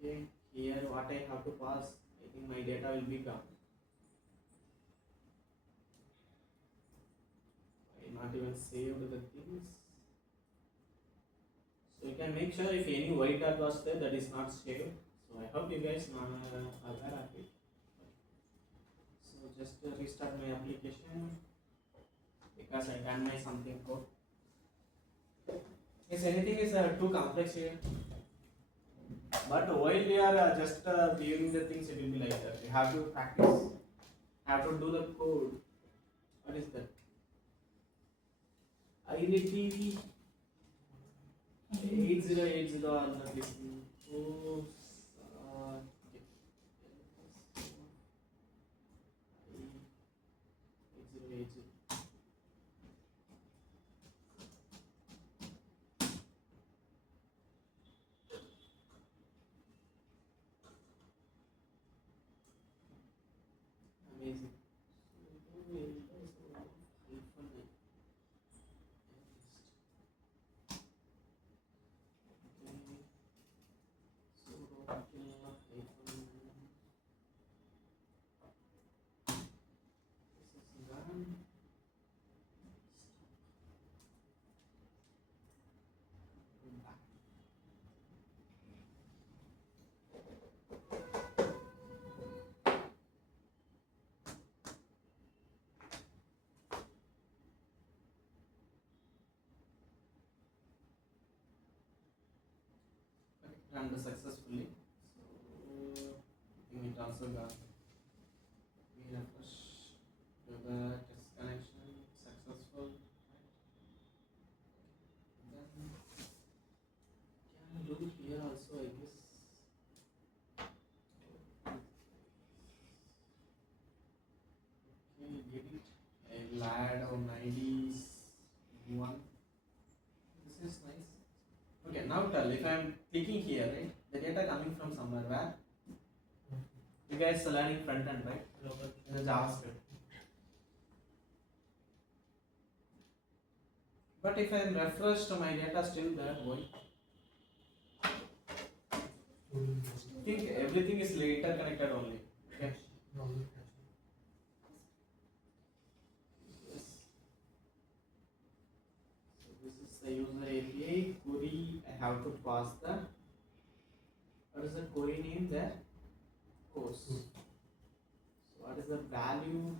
Okay. Here what I have to pass. I think my data will be gone. I not even saved the things. So you can make sure if any white dot was there, that is not saved. So I hope you guys are aware of it. So just restart my application because I done my something code. If anything is too complex here, but while we are just viewing the things, it will be like that. You have to practice, have to do the code. What is that? IDTV 8080 are not listening. Oops. Okay. 8080. Amazing. Run successfully. So I think it also got we refresh to the test connection successful. Then can do here also I guess. Okay, get it. I'll add on IDs one. This is nice. Okay, now tell if I am clicking here, right? The data coming from somewhere where? You guys are learning front end, right? In the JavaScript. But if I am refreshed, my data still there, why? I think everything is interconnected only. Okay. Yes. So this is the user API query. I have to pass the what is the query name there? Course. So what is the value?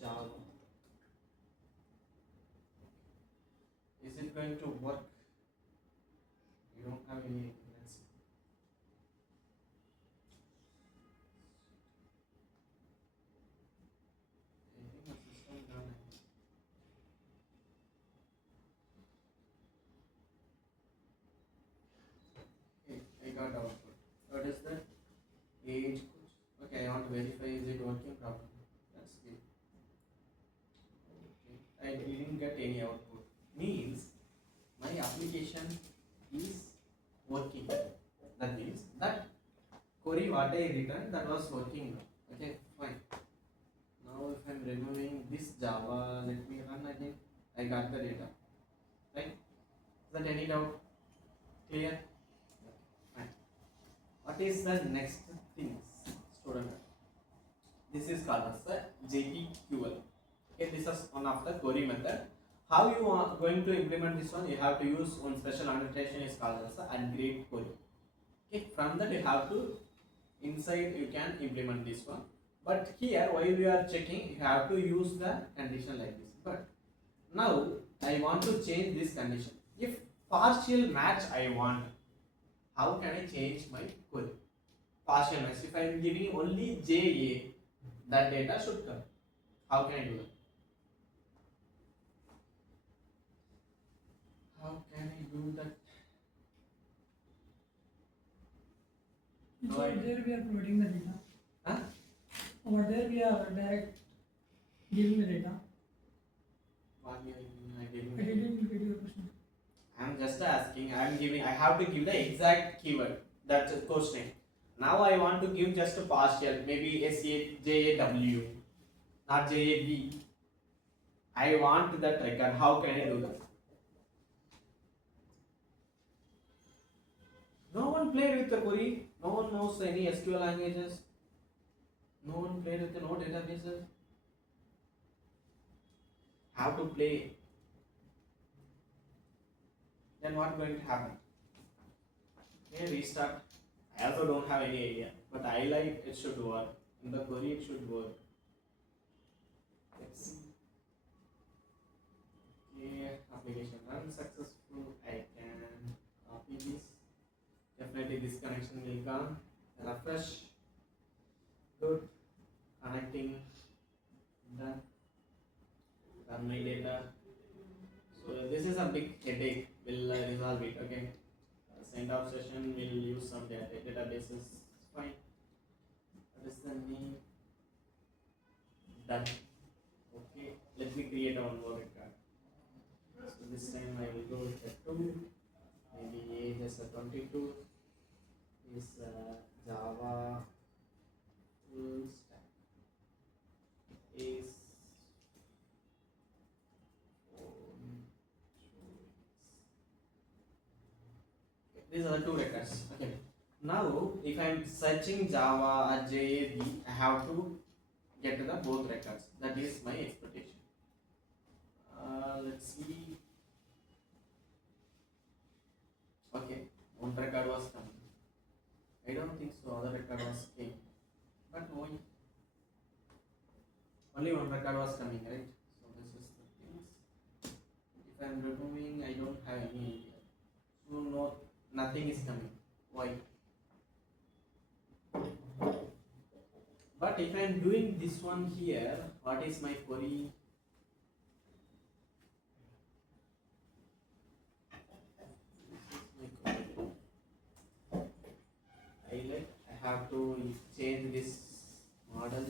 Java. it going to work? You don't have any. Let's see. I think my system done. Okay, I got output. What is that? Age. Okay, I want to verify is it working properly. That's good. Okay, I didn't get any output. Means my application is working. That means that query what I returned that was working now. Okay, fine. Now if I'm removing this Java, let me run again. I got the data. Right? Is that any doubt? Clear? Fine. What is the next thing, student? This is called as the JPQL. Okay, this is one of the query method. How you are going to implement this one? You have to use one special annotation is called as the upgrade query. Okay, from that you have to inside you can implement this one. But here while you are checking, you have to use the condition like this. But now I want to change this condition. If partial match I want, how can I change my query? Partial match. If I am giving only JA, that data should come. How can I do that? How can I do that? So there we are providing the data. Huh? Over there we are direct giving the data. What you are I giving? didn't get your question. I am just asking. I am giving. I have to give the exact keyword. That's a question. Now I want to give just a partial, maybe JAW, not JAB. I want that record. How can I do that? No one played with the query. No one knows any SQL languages. No one played with the no databases. Have to play. Then what going to happen? Okay, restart. I also don't have any idea, but I like it should work. In the query, it should work. Let's see. Okay, application run successful. I can copy this. Definitely this connection will come. Refresh. Good. Connecting. Done. Run my data. So this is a big headache. We'll resolve it. Okay. Send off session. We'll use some databases. Fine. What is the name? Done. Okay. Let me create one more record. So this time I will go with the 2. Maybe age is 22. Is Java full stack. Is these are the 2 records. Okay. Now, if I am searching Java or JAB, I have to get to the both records. That is my expectation. Let's see. Okay, one record was coming. I don't think so. Other record was came, but why? Only one record was coming, right? So this is the things. If I am removing, I don't have any idea. So no, nothing is coming. Why? But if I am doing this one here, what is my query? I have to change this model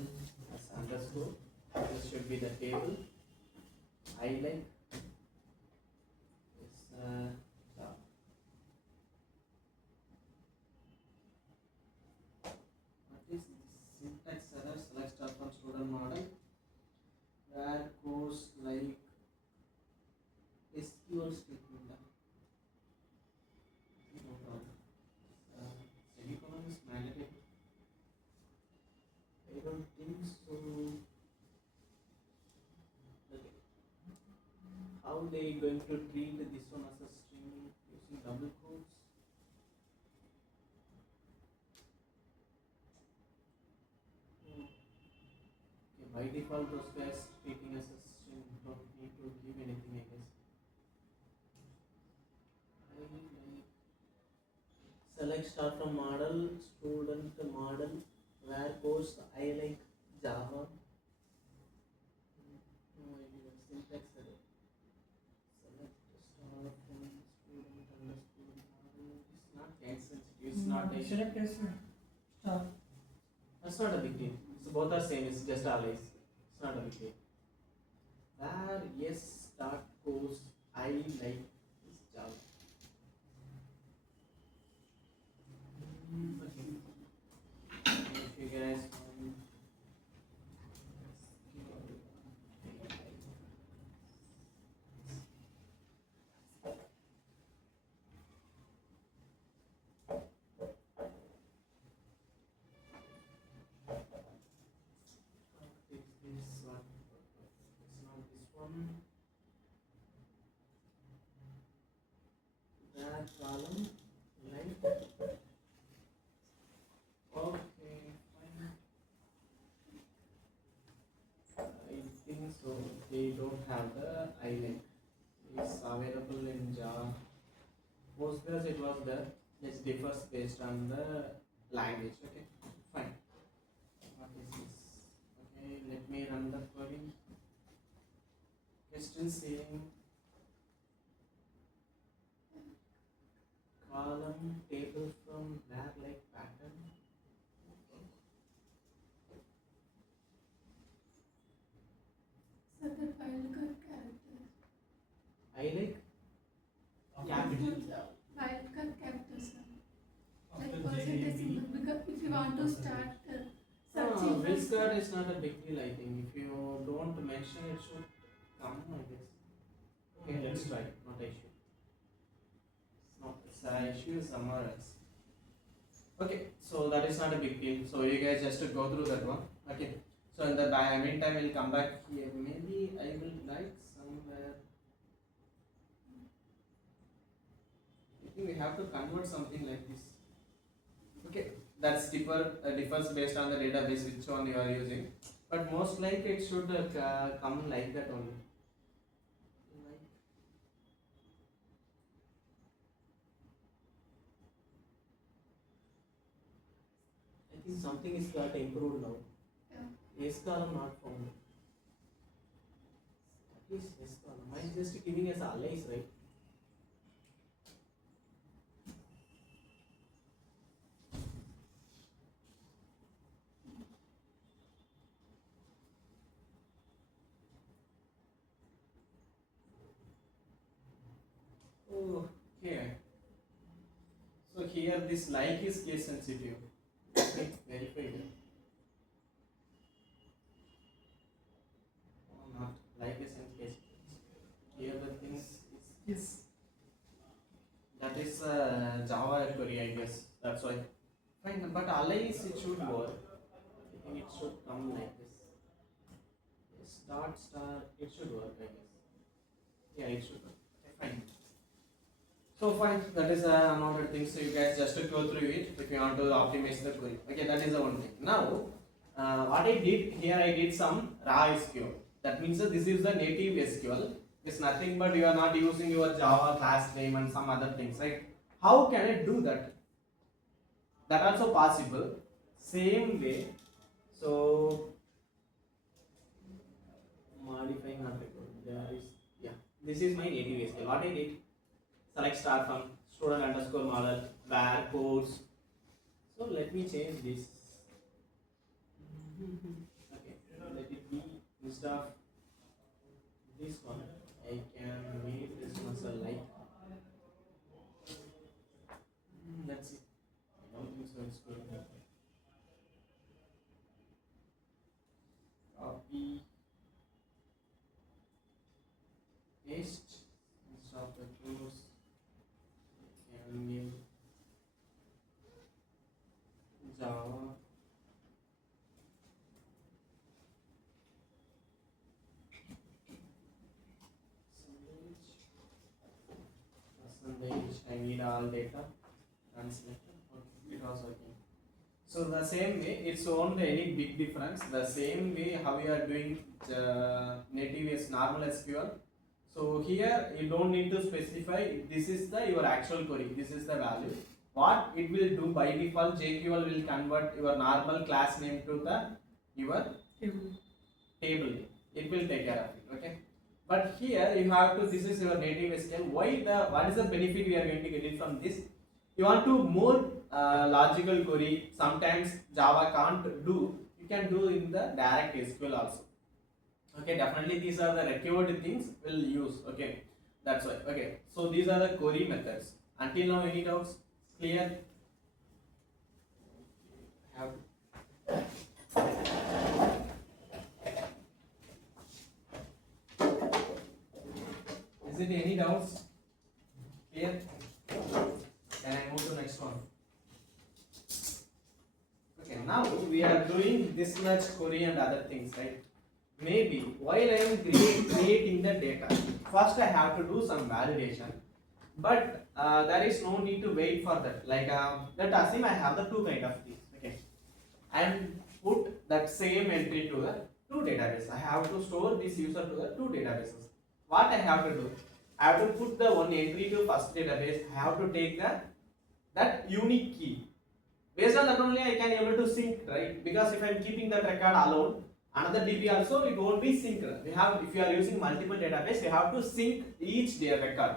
as underscore. This should be the table. I like this. What is this? Syntax error. Select star from student model. Where goes like SQL statement. No problem. Semicolon is mandatory. I don't think so. Okay. How they going to treat this one as a string using double quotes? Okay, by default those guys treating as a string don't need to give anything, I guess. Select start from model, student model, where post I like Java. No idea, syntax error. Select start from student underscore model. It's not case sensitive, it's not a select as star. That's not a big deal. So both are same, it's just allies. It's not a big deal. Where yes start post I like is Java. If you guys want take this one, it's not this one. That column like okay fine. I think so. They don't have the island. It's available in Java. Postgres it was there. It differs based on the language. Okay, fine. What is this? Okay, let me run the query. Question saying column table from where like pattern. So the wildcard characters. I like Wildcard characters. Like percentage symbol. Because if you want to start searching. Wildcard is not a big deal. I think if you don't mention it should come. I guess. Okay, let's try. Not issue. It's not. It's an issue somewhere else. Okay, so that is not a big deal. So you guys just go through that one. Okay. So in the meantime, we'll come back here. Maybe I will like somewhere. I think we have to convert something like this. Okay, that's differs based on the database which one you are using. But most like it should come like that only. Like I think something is got improved now. Yeah. S column not found. At least S column. Mine just giving us allies, right? Okay. So here this like is case sensitive. Okay, verify it. Oh, not like is in case. Here the things is Yes. that is Java query, I guess. That's why. Fine, but allies it should work. I think it should come like this. Start star, it should work, I guess. Yeah, it should work. Okay, fine. So fine, that is another thing. So you guys just go through it if you want to optimize the query. Okay, that is the one thing. Now, what I did here, I did some raw SQL. That means that this is the native SQL. It's nothing but you are not using your Java class name and some other things, right? How can I do that? That also possible. Same way. So modifying not required. There is This is my native SQL. What I did, select start from student underscore model where course. So let me change this. Okay, let it be instead of this one. I can make this one a like. That's it. I don't think so. It's good. Copy, paste instead of the course. And give Java percentage. I need all data translated. Okay, it was working. So the same way, it's only any big difference. The same way how you are doing native normal SQL. So here you don't need to specify this is the your actual query. This is the value. what it will do by default, JQL will convert your normal class name to the your Table. table name. It will take care of it. Okay. But here you have to, this is your native SQL. What is the benefit we are going to get it from this? You want to more logical query, sometimes Java can't do, you can do in the direct SQL also. Okay, definitely these are the required things we'll use. Okay, that's why. Okay, so these are the query methods. Until now, any doubts? Clear? Have Is it any doubts? Clear? Can I move to next one? Okay, now we are doing this much query and other things, right? Maybe while I am creating the data, first I have to do some validation, but there is no need to wait for that. Like let us assume I have the two kind of things. Okay, and put that same entry to the two database. I have to store this user to the two databases. What I have to do? I have to put the one entry to first database. I have to take that unique key. Based on that only I can able to sync, right? Because if I am keeping that record alone, another DB also it won't be synced. We have, if you are using multiple database, we have to sync each their record.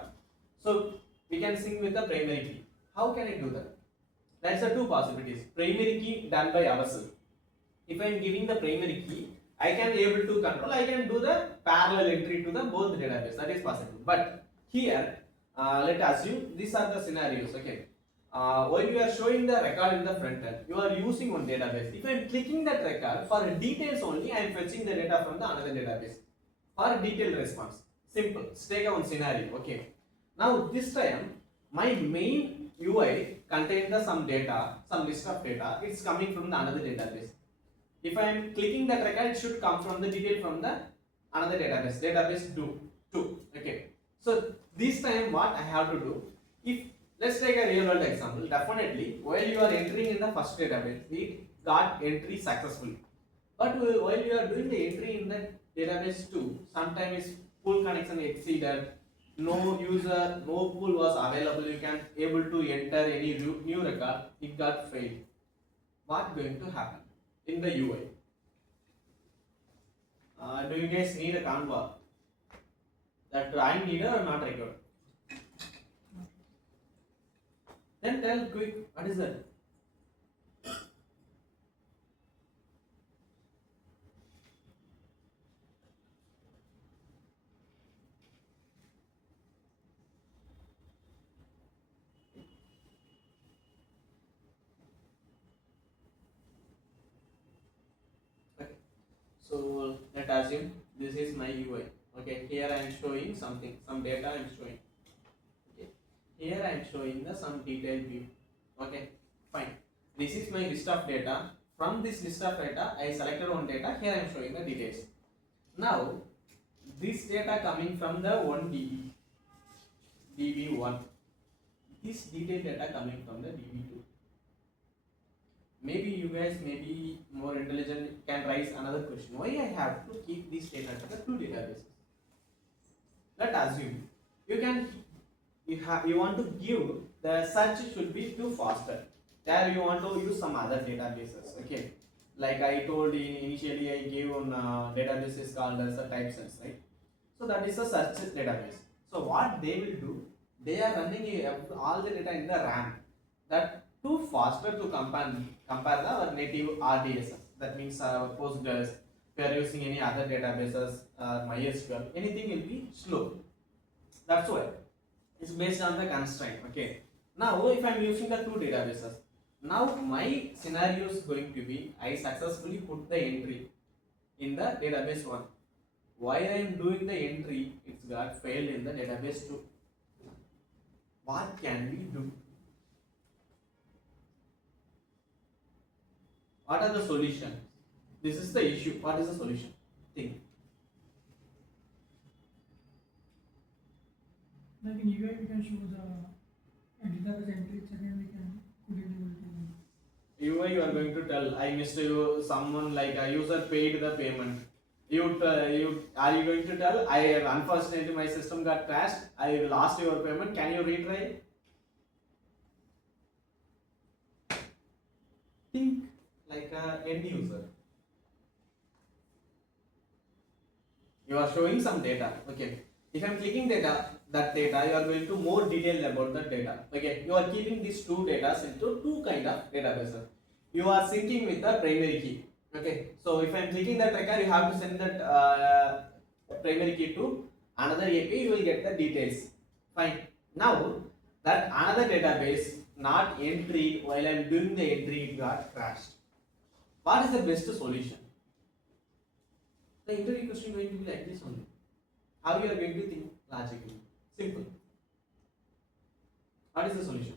So we can sync with the primary key. How can I do that? That's the two possibilities. Primary key done by ourselves. If I am giving the primary key, I can be able to control. I can do the parallel entry to the both database. That is possible. But here, let us assume these are the scenarios. Okay. While you are showing the record in the front end, you are using one database. If I am clicking that record for details only, I am fetching the data from the another database for detailed response. Simple. Let's take one scenario. Okay. Now this time, my main UI contains the some data, some list of data. It's coming from the another database. If I am clicking that record, it should come from the detail from the another database. Database 2. Okay. So this time, what I have to do? If let's take a real world example. Definitely, while you are entering in the first database, it got entry successfully. But while you are doing the entry in the database 2, sometimes full connection exceeded, no user, no pool was available, you can able to enter any new record, it got failed. What going to happen in the UI? Do you guys need a countBy? That I need or not required? Then tell quick, what is that? Okay. So let us assume this is my UI. Okay, here I am showing something, some data I am showing. Okay, here I am showing the some detailed view. Okay, fine. This is my list of data. From this list of data, I selected one data. Here I am showing the details. Now, this data coming from the one DB1. This detailed data coming from the DB2. Maybe you guys may be more intelligent, can raise another question. Why I have to keep this data to the two databases? Let's assume you want to give the search should be too faster. There you want to use some other databases. Okay, like I told initially, I gave on database is called as a type sense, right? So that is a search database. So what they will do, they are running all the data in the RAM. That too faster to compare our native RDS. That means Postgres. If you are using any other databases, MySQL, anything will be slow. That's why it's based on the constraint. Okay. Now, if I am using the two databases, now my scenario is going to be I successfully put the entry in the database 1. Why I am doing the entry, it's got failed in the database 2. What can we do? What are the solutions? This is the issue. What is the solution? Think. Like in UI, we can show the database entries and we can put it able to. UI, you are going to tell I missed you. Someone like a user paid the payment. You are you going to tell I unfortunately, my system got crashed, I lost your payment, can you retry? think like a end user. You are showing some data. Okay. If I am clicking data, that data you are going to more detail about the data. Okay. You are keeping these two data into two kind of databases. You are syncing with the primary key. Okay. So if I am clicking that record, you have to send that primary key to another API. You will get the details. Fine. Now that another database not entry while I am doing the entry, it got crashed. What is the best solution? The interview question going to be like this only. How you are going to think logically? Simple. What is the solution?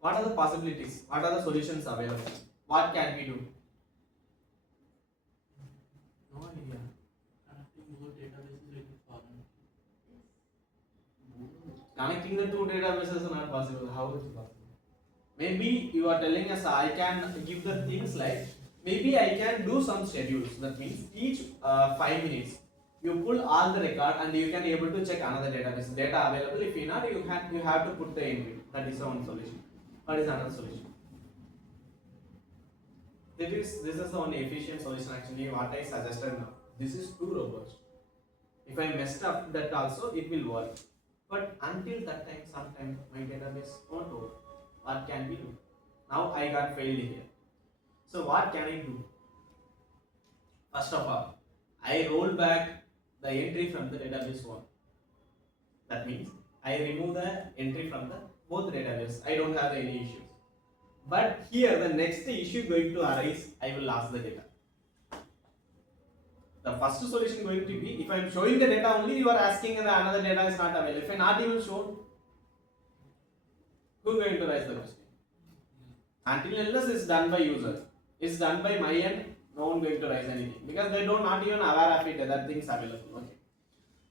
What are the possibilities? What are the solutions available? What can we do? No idea. Connecting more databases will be foreign. Connecting the two databases is not possible. How is it possible? Maybe you are telling us I can give the things like maybe I can do some schedules. That means each 5 minutes you pull all the record and you can able to check another database data available. If you not, you have to put the entry. That is one solution. What is another solution? This is the one efficient solution actually. What I suggested now. This is too robust. If I messed up that also it will work. But until that time, sometime my database won't work. What can we do? Now I got failed here. So what can I do? First of all, I roll back the entry from the database one. That means I remove the entry from the both database. I don't have any issues. But here the next issue going to arise, I will ask the data. The first solution going to be if I am showing the data only, you are asking and another data is not available. If I not even shown, who is going to raise the question? Until unless it's done by user, it's done by my end, no one going to raise anything because they don't not even aware of it that things available. Okay,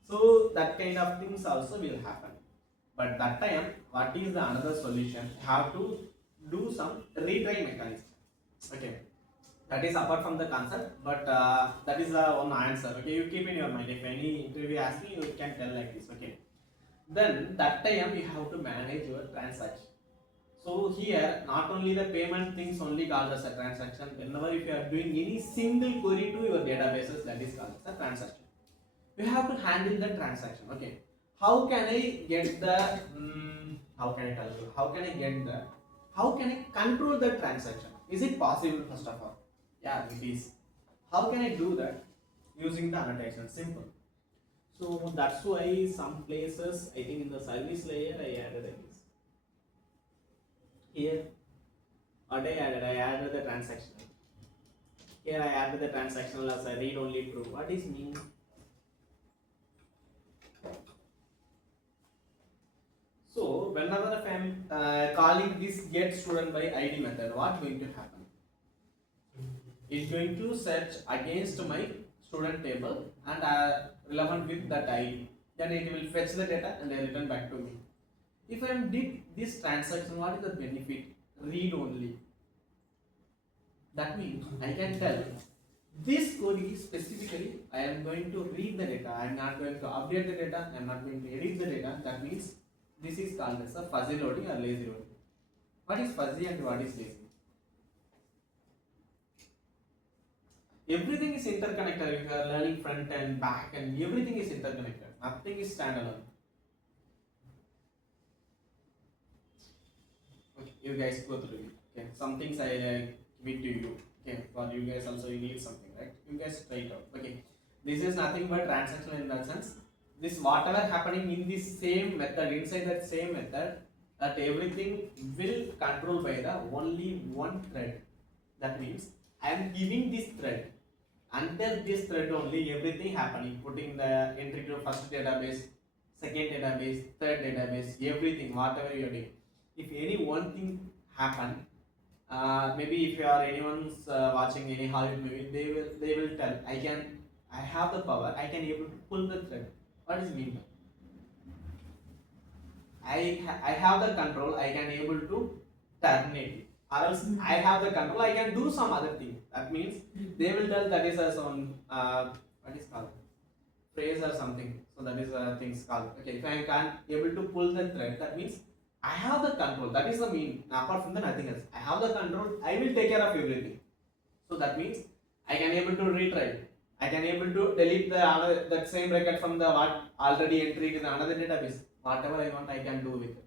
so that kind of things also will happen. But that time, what is the another solution? You have to do some retry mechanism. Okay, that is apart from the concept, but that is the one answer. Okay, you keep in your mind. If any interview asking, you can tell like this. Okay, then that time you have to manage your transaction. So here, not only the payment things only called as a transaction. Whenever if you are doing any single query to your databases, that is called as a transaction. You have to handle the transaction. Okay, how can I get the? How can I tell you? How can I get the? How can I control the transaction? Is it possible? First of all, yeah, it is. How can I do that? Using the annotation. Simple. So that's why some places, I think in the service layer, I added this. Here, what I added the transactional. Here I added the transactional as a read only true. What is mean? So whenever I am calling this get student by ID method, what going to happen? It's going to search against my student table and relevant with that ID. Then it will fetch the data and return back to me. If I did this transaction, what is the benefit? Read only. That means I can tell this code is specifically I am going to read the data. I am not going to update the data. I am not going to edit the data. That means this is called as a fuzzy loading or lazy loading. What is fuzzy and what is lazy? Everything is interconnected. If you are learning front end, back end, everything is interconnected. Nothing is standalone. Okay, you guys go through it. Okay, some things I give it to you. Okay, for you guys also you need something, right? You guys try it out. Okay, this is nothing but transactional in that sense. This whatever happening in this same method, inside that same method, that everything will control by the only one thread. That means I am giving this thread. Under this thread only everything happening, putting the entry to first database, second database, third database, everything, whatever you are doing. If any one thing happen, maybe if you are anyone's watching any Hollywood movie, they will tell I have the power, I can able to pull the thread. What does it mean? I have the control, I can able to terminate it. Or else I have the control, I can do some other thing. That means they will tell that is a some what is called phrase or something. So that is things called. Okay, if I can able to pull the thread, that means I have the control. That is the mean. Apart from the nothing else, I have the control. I will take care of everything. So that means I can able to retry. I can able to delete the that same record from the what already entry in another database. Whatever I want, I can do with it.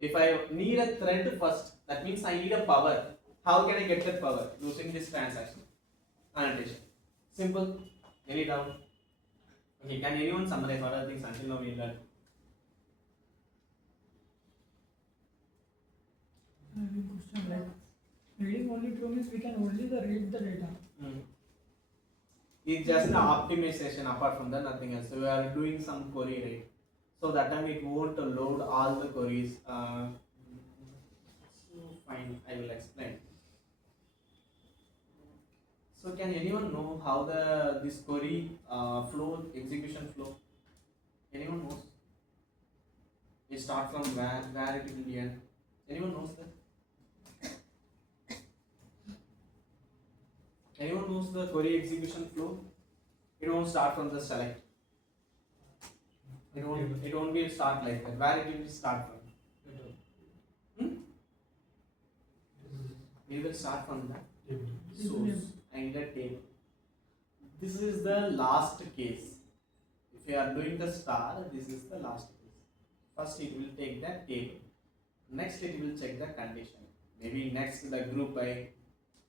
If I need a thread first, that means I need a power. How can I get that power? Using this transaction annotation. Simple. Any doubt? Okay. Can anyone summarize what are the things until now we learned? I have a question like reading only true means we can only read the data. It's just an optimization apart from that, nothing else. So we are doing some query, right? So that time it won't load all the queries. So fine, I will explain. So can anyone know how this query flow, execution flow? Anyone knows? It start from where it will end. Anyone knows that? Anyone knows the query execution flow? It won't start from the select. It won't be start like that. Where it will start from? We will start from that source and the table. This is the last case. If you are doing the star, this is the last case. First it will take that table. Next it will check the condition. Maybe next the group by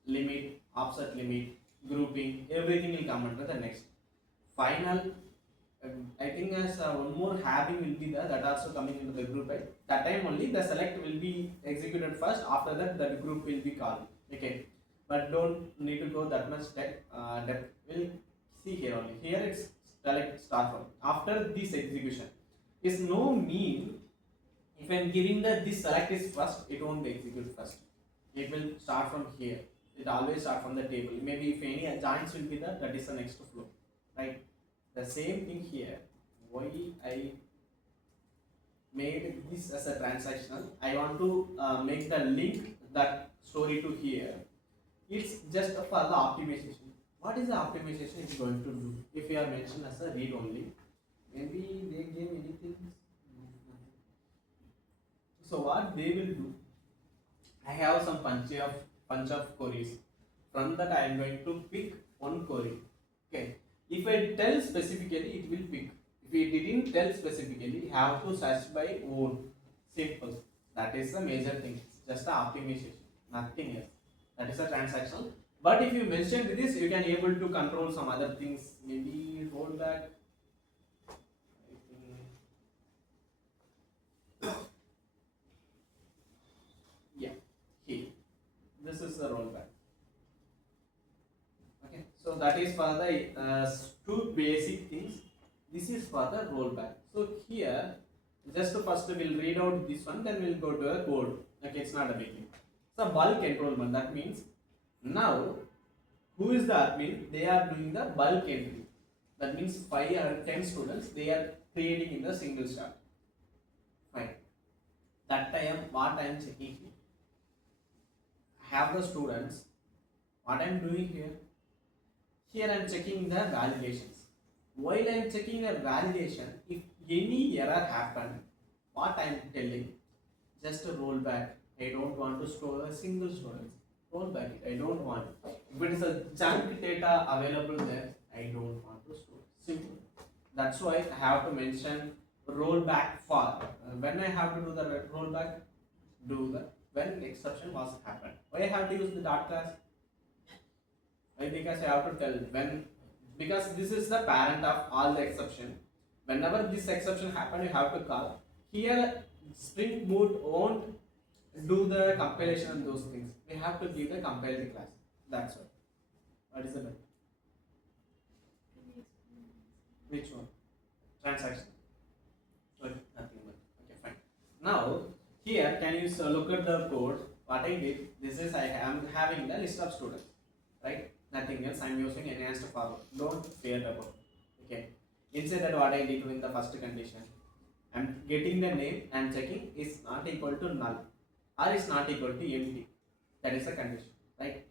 limit, offset limit, grouping, everything will come under the next. Final, I think as one more having will be there, that also coming into the group by. That time only the select will be executed first, after that the group will be called. Okay, but don't need to go that much depth. We'll see here only. Here it's select start from. After this execution, is no mean if I am giving that this select is first, it won't be executed first. It will start from here. It always start from the table. Maybe if any joins will be there, that is the next flow, right? The same thing here. Why I made this as a transactional? I want to make the link that story to here. It's just for the optimization. What is the optimization it's going to do? If we are mentioned as a read only, maybe they gave anything. So what they will do? I have some bunch of queries. From that I am going to pick one query. Okay. If I tell specifically, it will pick. If we didn't tell specifically, you have to search by own. Simple. That is the major thing. It's just the optimization. Nothing else. That is a transactional. But if you mentioned this, you can able to control some other things. Maybe rollback. Yeah. Here. This is the rollback. Okay. So that is for the two basic things. This is for the rollback. So here, just first we'll read out this one, then we'll go to the code. Okay, it's not a big thing. So bulk enrollment, that means now who is the admin? They are doing the bulk entry. That means 5 or 10 students they are creating in the single start. Fine. That time what I am checking here. I have the students. What I am doing here? Here I am checking the validations. While I am checking the validation, if any error happened, what I am telling, just a roll back. I don't want to store a single student. Roll back it. I don't want. If it is a chunk data available there, I don't want to store. Simple. That's why I have to mention rollback for. When I have to do the rollback, do the when exception was happened. Why I have to use the dot class? Why? Because I have to tell when, because this is the parent of all the exception. Whenever this exception happen, you have to call. Here Spring Boot won't do the compilation and those things. We have to give the compiled class. That's why. What is the bit? Which one? Transaction. Okay, nothing but. Okay, fine. Now here, can you look at the code? What I did. This is I am having the list of students, right? Nothing else. I am using enhanced forward. Don't fear about it. Okay. Inside that, what I did in the first condition, I am getting the name and checking is not equal to null or is not equal to empty. That is a condition, right?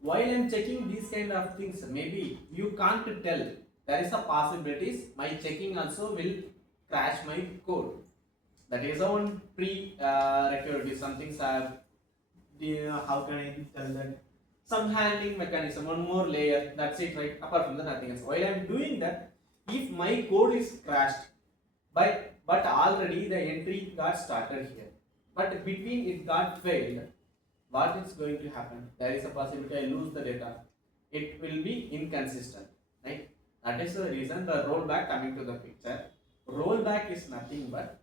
While I am checking these kind of things, maybe you can't tell. There is a possibilities my checking also will crash my code. That is one prerequisite. Some things have, how can I tell that? Some handling mechanism, one more layer. That's it, right? Apart from that, nothing else. While I'm doing that, if my code is crashed, but already the entry got started here, but between it got failed, what is going to happen? There is a possibility I lose the data. It will be inconsistent, right? That is the reason the rollback coming to the picture. Rollback is nothing but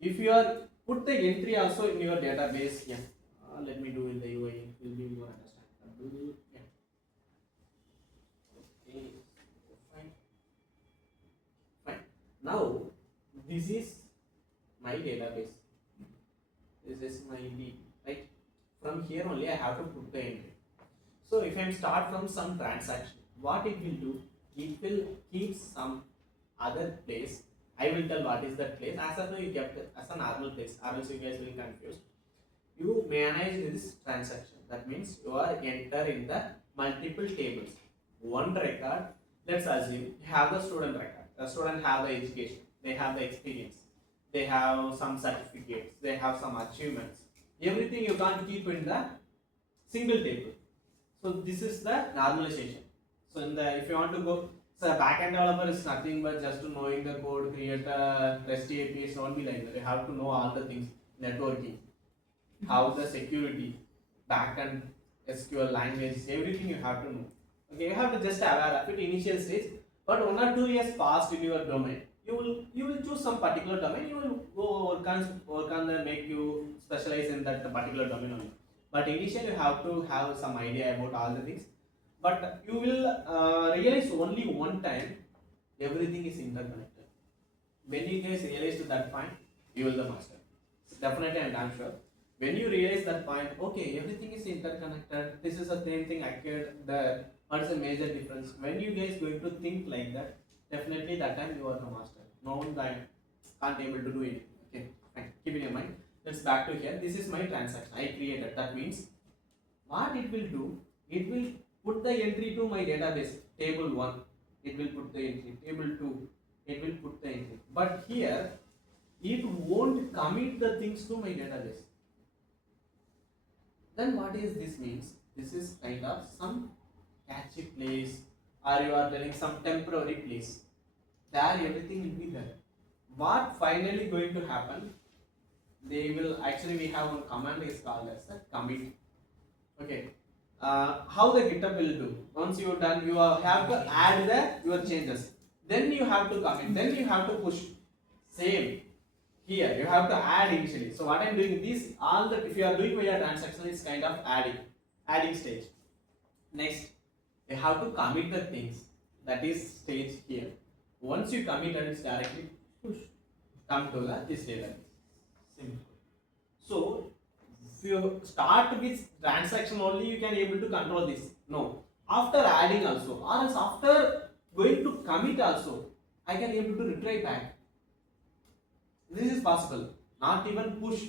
if you are put the entry also in your database. Yeah, let me do in the UI. It will be more understandable. Yeah. Okay. Fine. Fine. Now this is my database. This is my D, right? From here only I have to put the entry. So if I start from some transaction, what it will do? It will keep some other place. I will tell what is that place. As of now, you kept it as a normal place, or else you guys will confuse. You manage this transaction. That means you are enter in the multiple tables. One record. Let's assume you have the student record. The student have the education. They have the experience. They have some certificates. They have some achievements. Everything you can't keep in the single table. So this is the normalization. So in the if you want to go, so a backend developer is nothing but just to knowing the code, create a REST API, don't be like that. You have to know all the things, networking, how the security, backend, SQL languages, everything you have to know. Okay, you have to just aware of it initial stage, but 1 or 2 years passed in your domain. You will choose some particular domain. You will go work on the make you specialize in that particular domain only. But initially you have to have some idea about all the things. But you will realize only one time everything is interconnected. When you guys realize to that point, you will the master. Definitely, and I'm sure. When you realize that point, okay, everything is interconnected. This is the same thing occurred there. What is the major difference? When you guys going to think like that, definitely that time you are the master. No one can't able to do it. Okay, fine. Keep it in mind. Let's back to here. This is my transaction I created. That means what it will do? It will put the entry to my database. Table 1. It will put the entry. Table 2. It will put the entry. But here it won't commit the things to my database. Then what is this means? This is kind of some catchy place, or you are telling some temporary place. There everything will be there. What finally going to happen? They will actually we have one command is called as a commit. Okay. How the GitHub will do? Once you are done, you have to add your changes. Then you have to commit. Then you have to push. Same. Here you have to add initially. So what I am doing this all the if you are doing via transaction is kind of adding stage. Next you have to commit the things, that is stage here. Once you commit and it's directly push come to this database. Simple. So if you start with transaction only you can able to control this. No, after adding also or else after going to commit also I can able to retrieve back. This is possible. Not even push.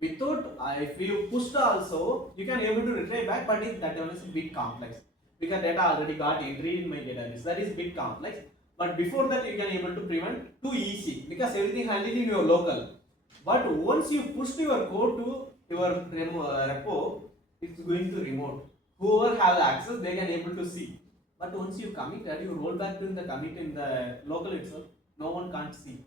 Without if you pushed also, you can able to retrieve back, but that one is a bit complex because data already got entry in my database. That is a bit complex. But before that, you can able to prevent too easy because everything handled in your local. But once you push your code to your repo, it's going to remote. Whoever have access, they can able to see. But once you commit that, you roll back to the commit in the local itself. No one can't see.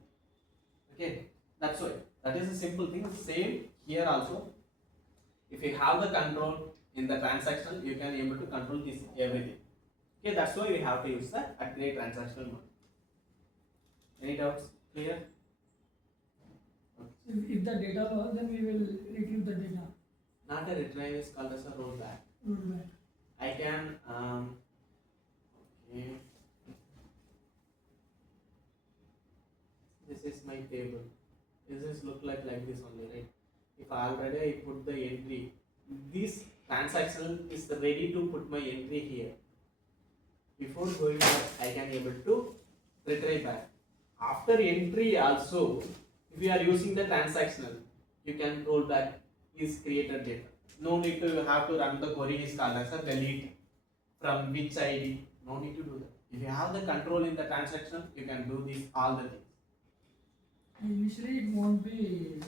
Okay. That's why that is a simple thing. Same here also. If you have the control in the transaction, you can able to control this everything. Okay, that's why we have to use the @ transactional mode. Any doubts? Clear? If the data loss, then we will retrieve the data. Not a retrieve is called as a rollback. Rollback. I can okay. This is my table. This is look like this only, right? If already I put the entry, this transaction is ready to put my entry here. Before going back, I can able to retrieve back. After entry also, if you are using the transactional, you can roll back is created data. No need to have to run the query is called as a delete from which ID. No need to do that. If you have the control in the transaction, you can do this all the things. Initially, it won't be.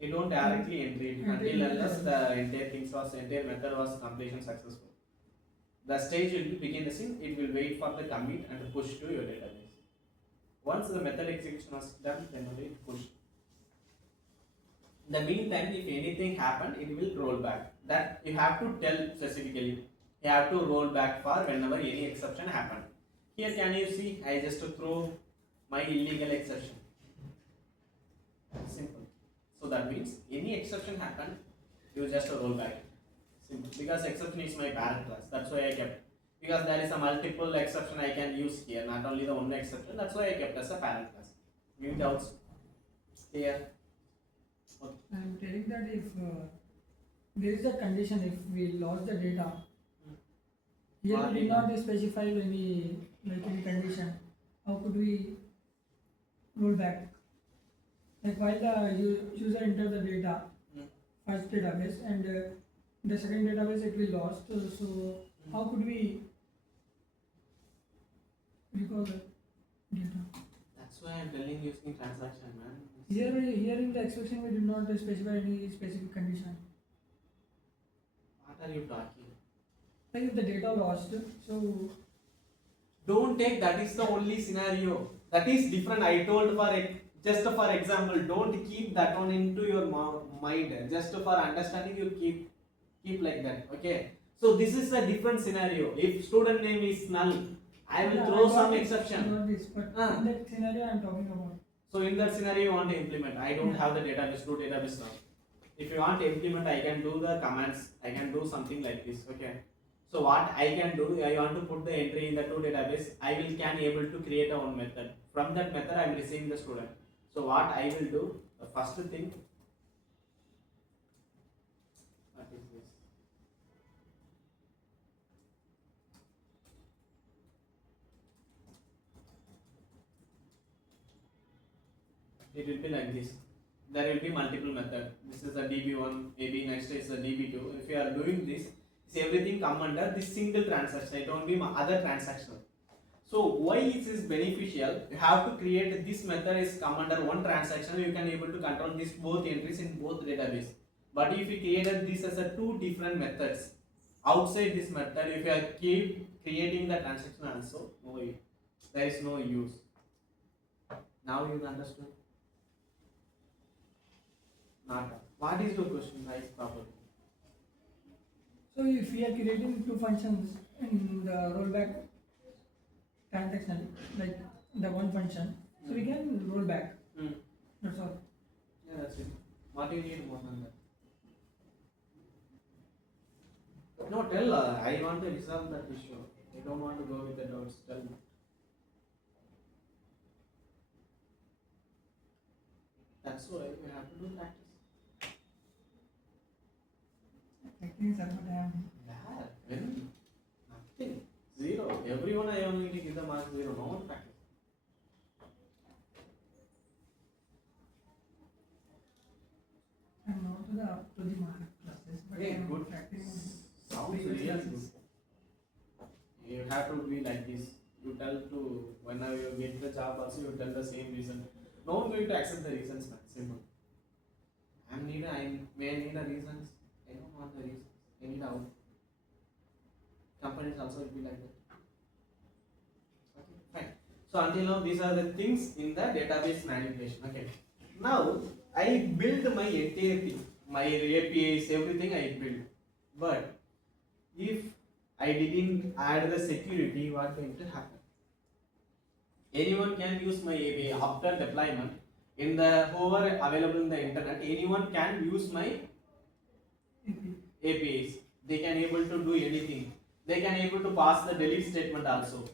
You don't directly enter it Enter until it, unless the entire method was completion successful. The stage will begin the scene, it will wait for the commit and push to your database. Once the method execution was done, then only it push. In the meantime, if anything happened, it will roll back. That you have to tell specifically. You have to roll back for whenever any exception happened. Here can you see, I just throw my illegal exception. Simple. So that means any exception happened, you just roll back. Simple. Because exception is my parent class. That's why I kept. Because there is a multiple exception I can use here, not only the one exception. That's why I kept as a parent class. Any doubts? Clear? Okay. I'm telling that if there is a condition, if we lost the data, here we did not specify any condition. How could we roll back? Like while the user enter the data, first database and the second database it will lost. So how could we recall the data? That's why I'm telling you using transaction, man. Here in the expression we did not specify any specific condition. What are you talking? Like if the data lost, so Don't take that is the only scenario. That is different. I told just for example, don't keep that one into your mind. Just for understanding, you keep like that. Okay. So this is a different scenario. If student name is null, I will throw some exception. Not this, but in that scenario I'm talking about. So in that scenario, you want to implement. I don't have the database, do database now. If you want to implement, I can do the commands. I can do something like this. Okay. So what I can do, I want to put the entry in the two database. I can able to create a one method. From that method, I am receiving the student. So what I will do, the first thing. What is this? It will be like this. There will be multiple methods. This is the DB1, maybe next is the DB2. If you are doing this, everything come under this single transaction. It won't be other transaction. So why is this beneficial? You have to create this method is come under one transaction. You can able to control this both entries in both database. But if you created this as a two different methods, outside this method, if you are keep creating the transaction also, there is no use. Now you understood. Not. What is your question? Right, properly. So if we are creating two functions in the rollback transaction, like the one function, so we can roll back. That's all. Yeah, that's it. What do you need more than that? No, tell I want to resolve that issue. I don't want to go with the doubts. Tell me. That's why we have to do practice. Practice are what I am. Yeah, when? Nothing. Zero. Everyone I only give the mark 0. No one practice. I'm not up to the mark classes, but Okay, I'm good. practicing. Sounds real good. You have to be like this. You tell to whenever you get the job also you tell the same reason. No one going to accept the reasons, man. Simple. I may need a reasons. I don't want the reasons. I need out. Companies also will be like that. Okay, fine. So until now these are the things in the database manipulation. Okay. Now I build my entire thing, my APIs, everything I build. But if I didn't add the security, what going to happen? Anyone can use my API after deployment. In the whoever available in the internet, anyone can use my APIs. They can able to do anything. They can able to pass the delete statement also.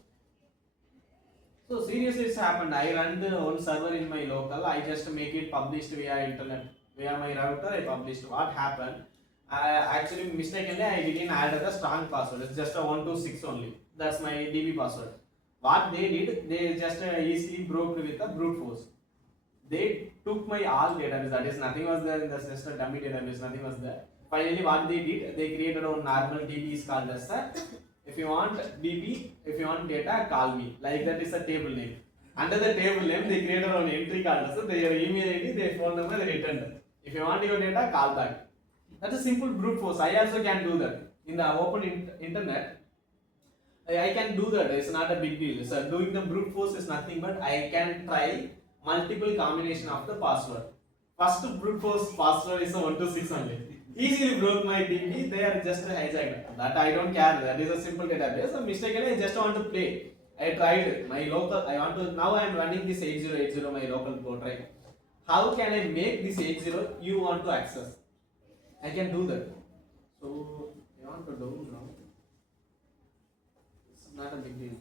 So seriously, it's happened. I run the own server in my local. I just make it published via internet, via my router. I published. What happened? Actually, mistakenly, I didn't add the strong password. It's just a 126 only. That's my DB password. What they did, they just easily broke with a brute force. They took my all database. That is, nothing was there in the just a dummy database. Nothing was there. Finally, what they did, they created a normal DB is called as a. If you want DB, if you want data, call me. Like that is a table name. Under the table name, they created an entry called as their email ID, their phone number, they returned. If you want your data, call back. That's a simple brute force. I also can do that. In the open internet, I can do that. It's not a big deal. So doing the brute force is nothing but I can try multiple combination of the password. First brute force password is a 126 only. Easily broke my DB. They are just hijacked. That I don't care. That is a simple database. So mistakenly I just want to play. I tried my local. I want to now. I am running this 8080 my local code, right? How can I make this 80 you want to access? I can do that. So I want to do now. It's not a big deal.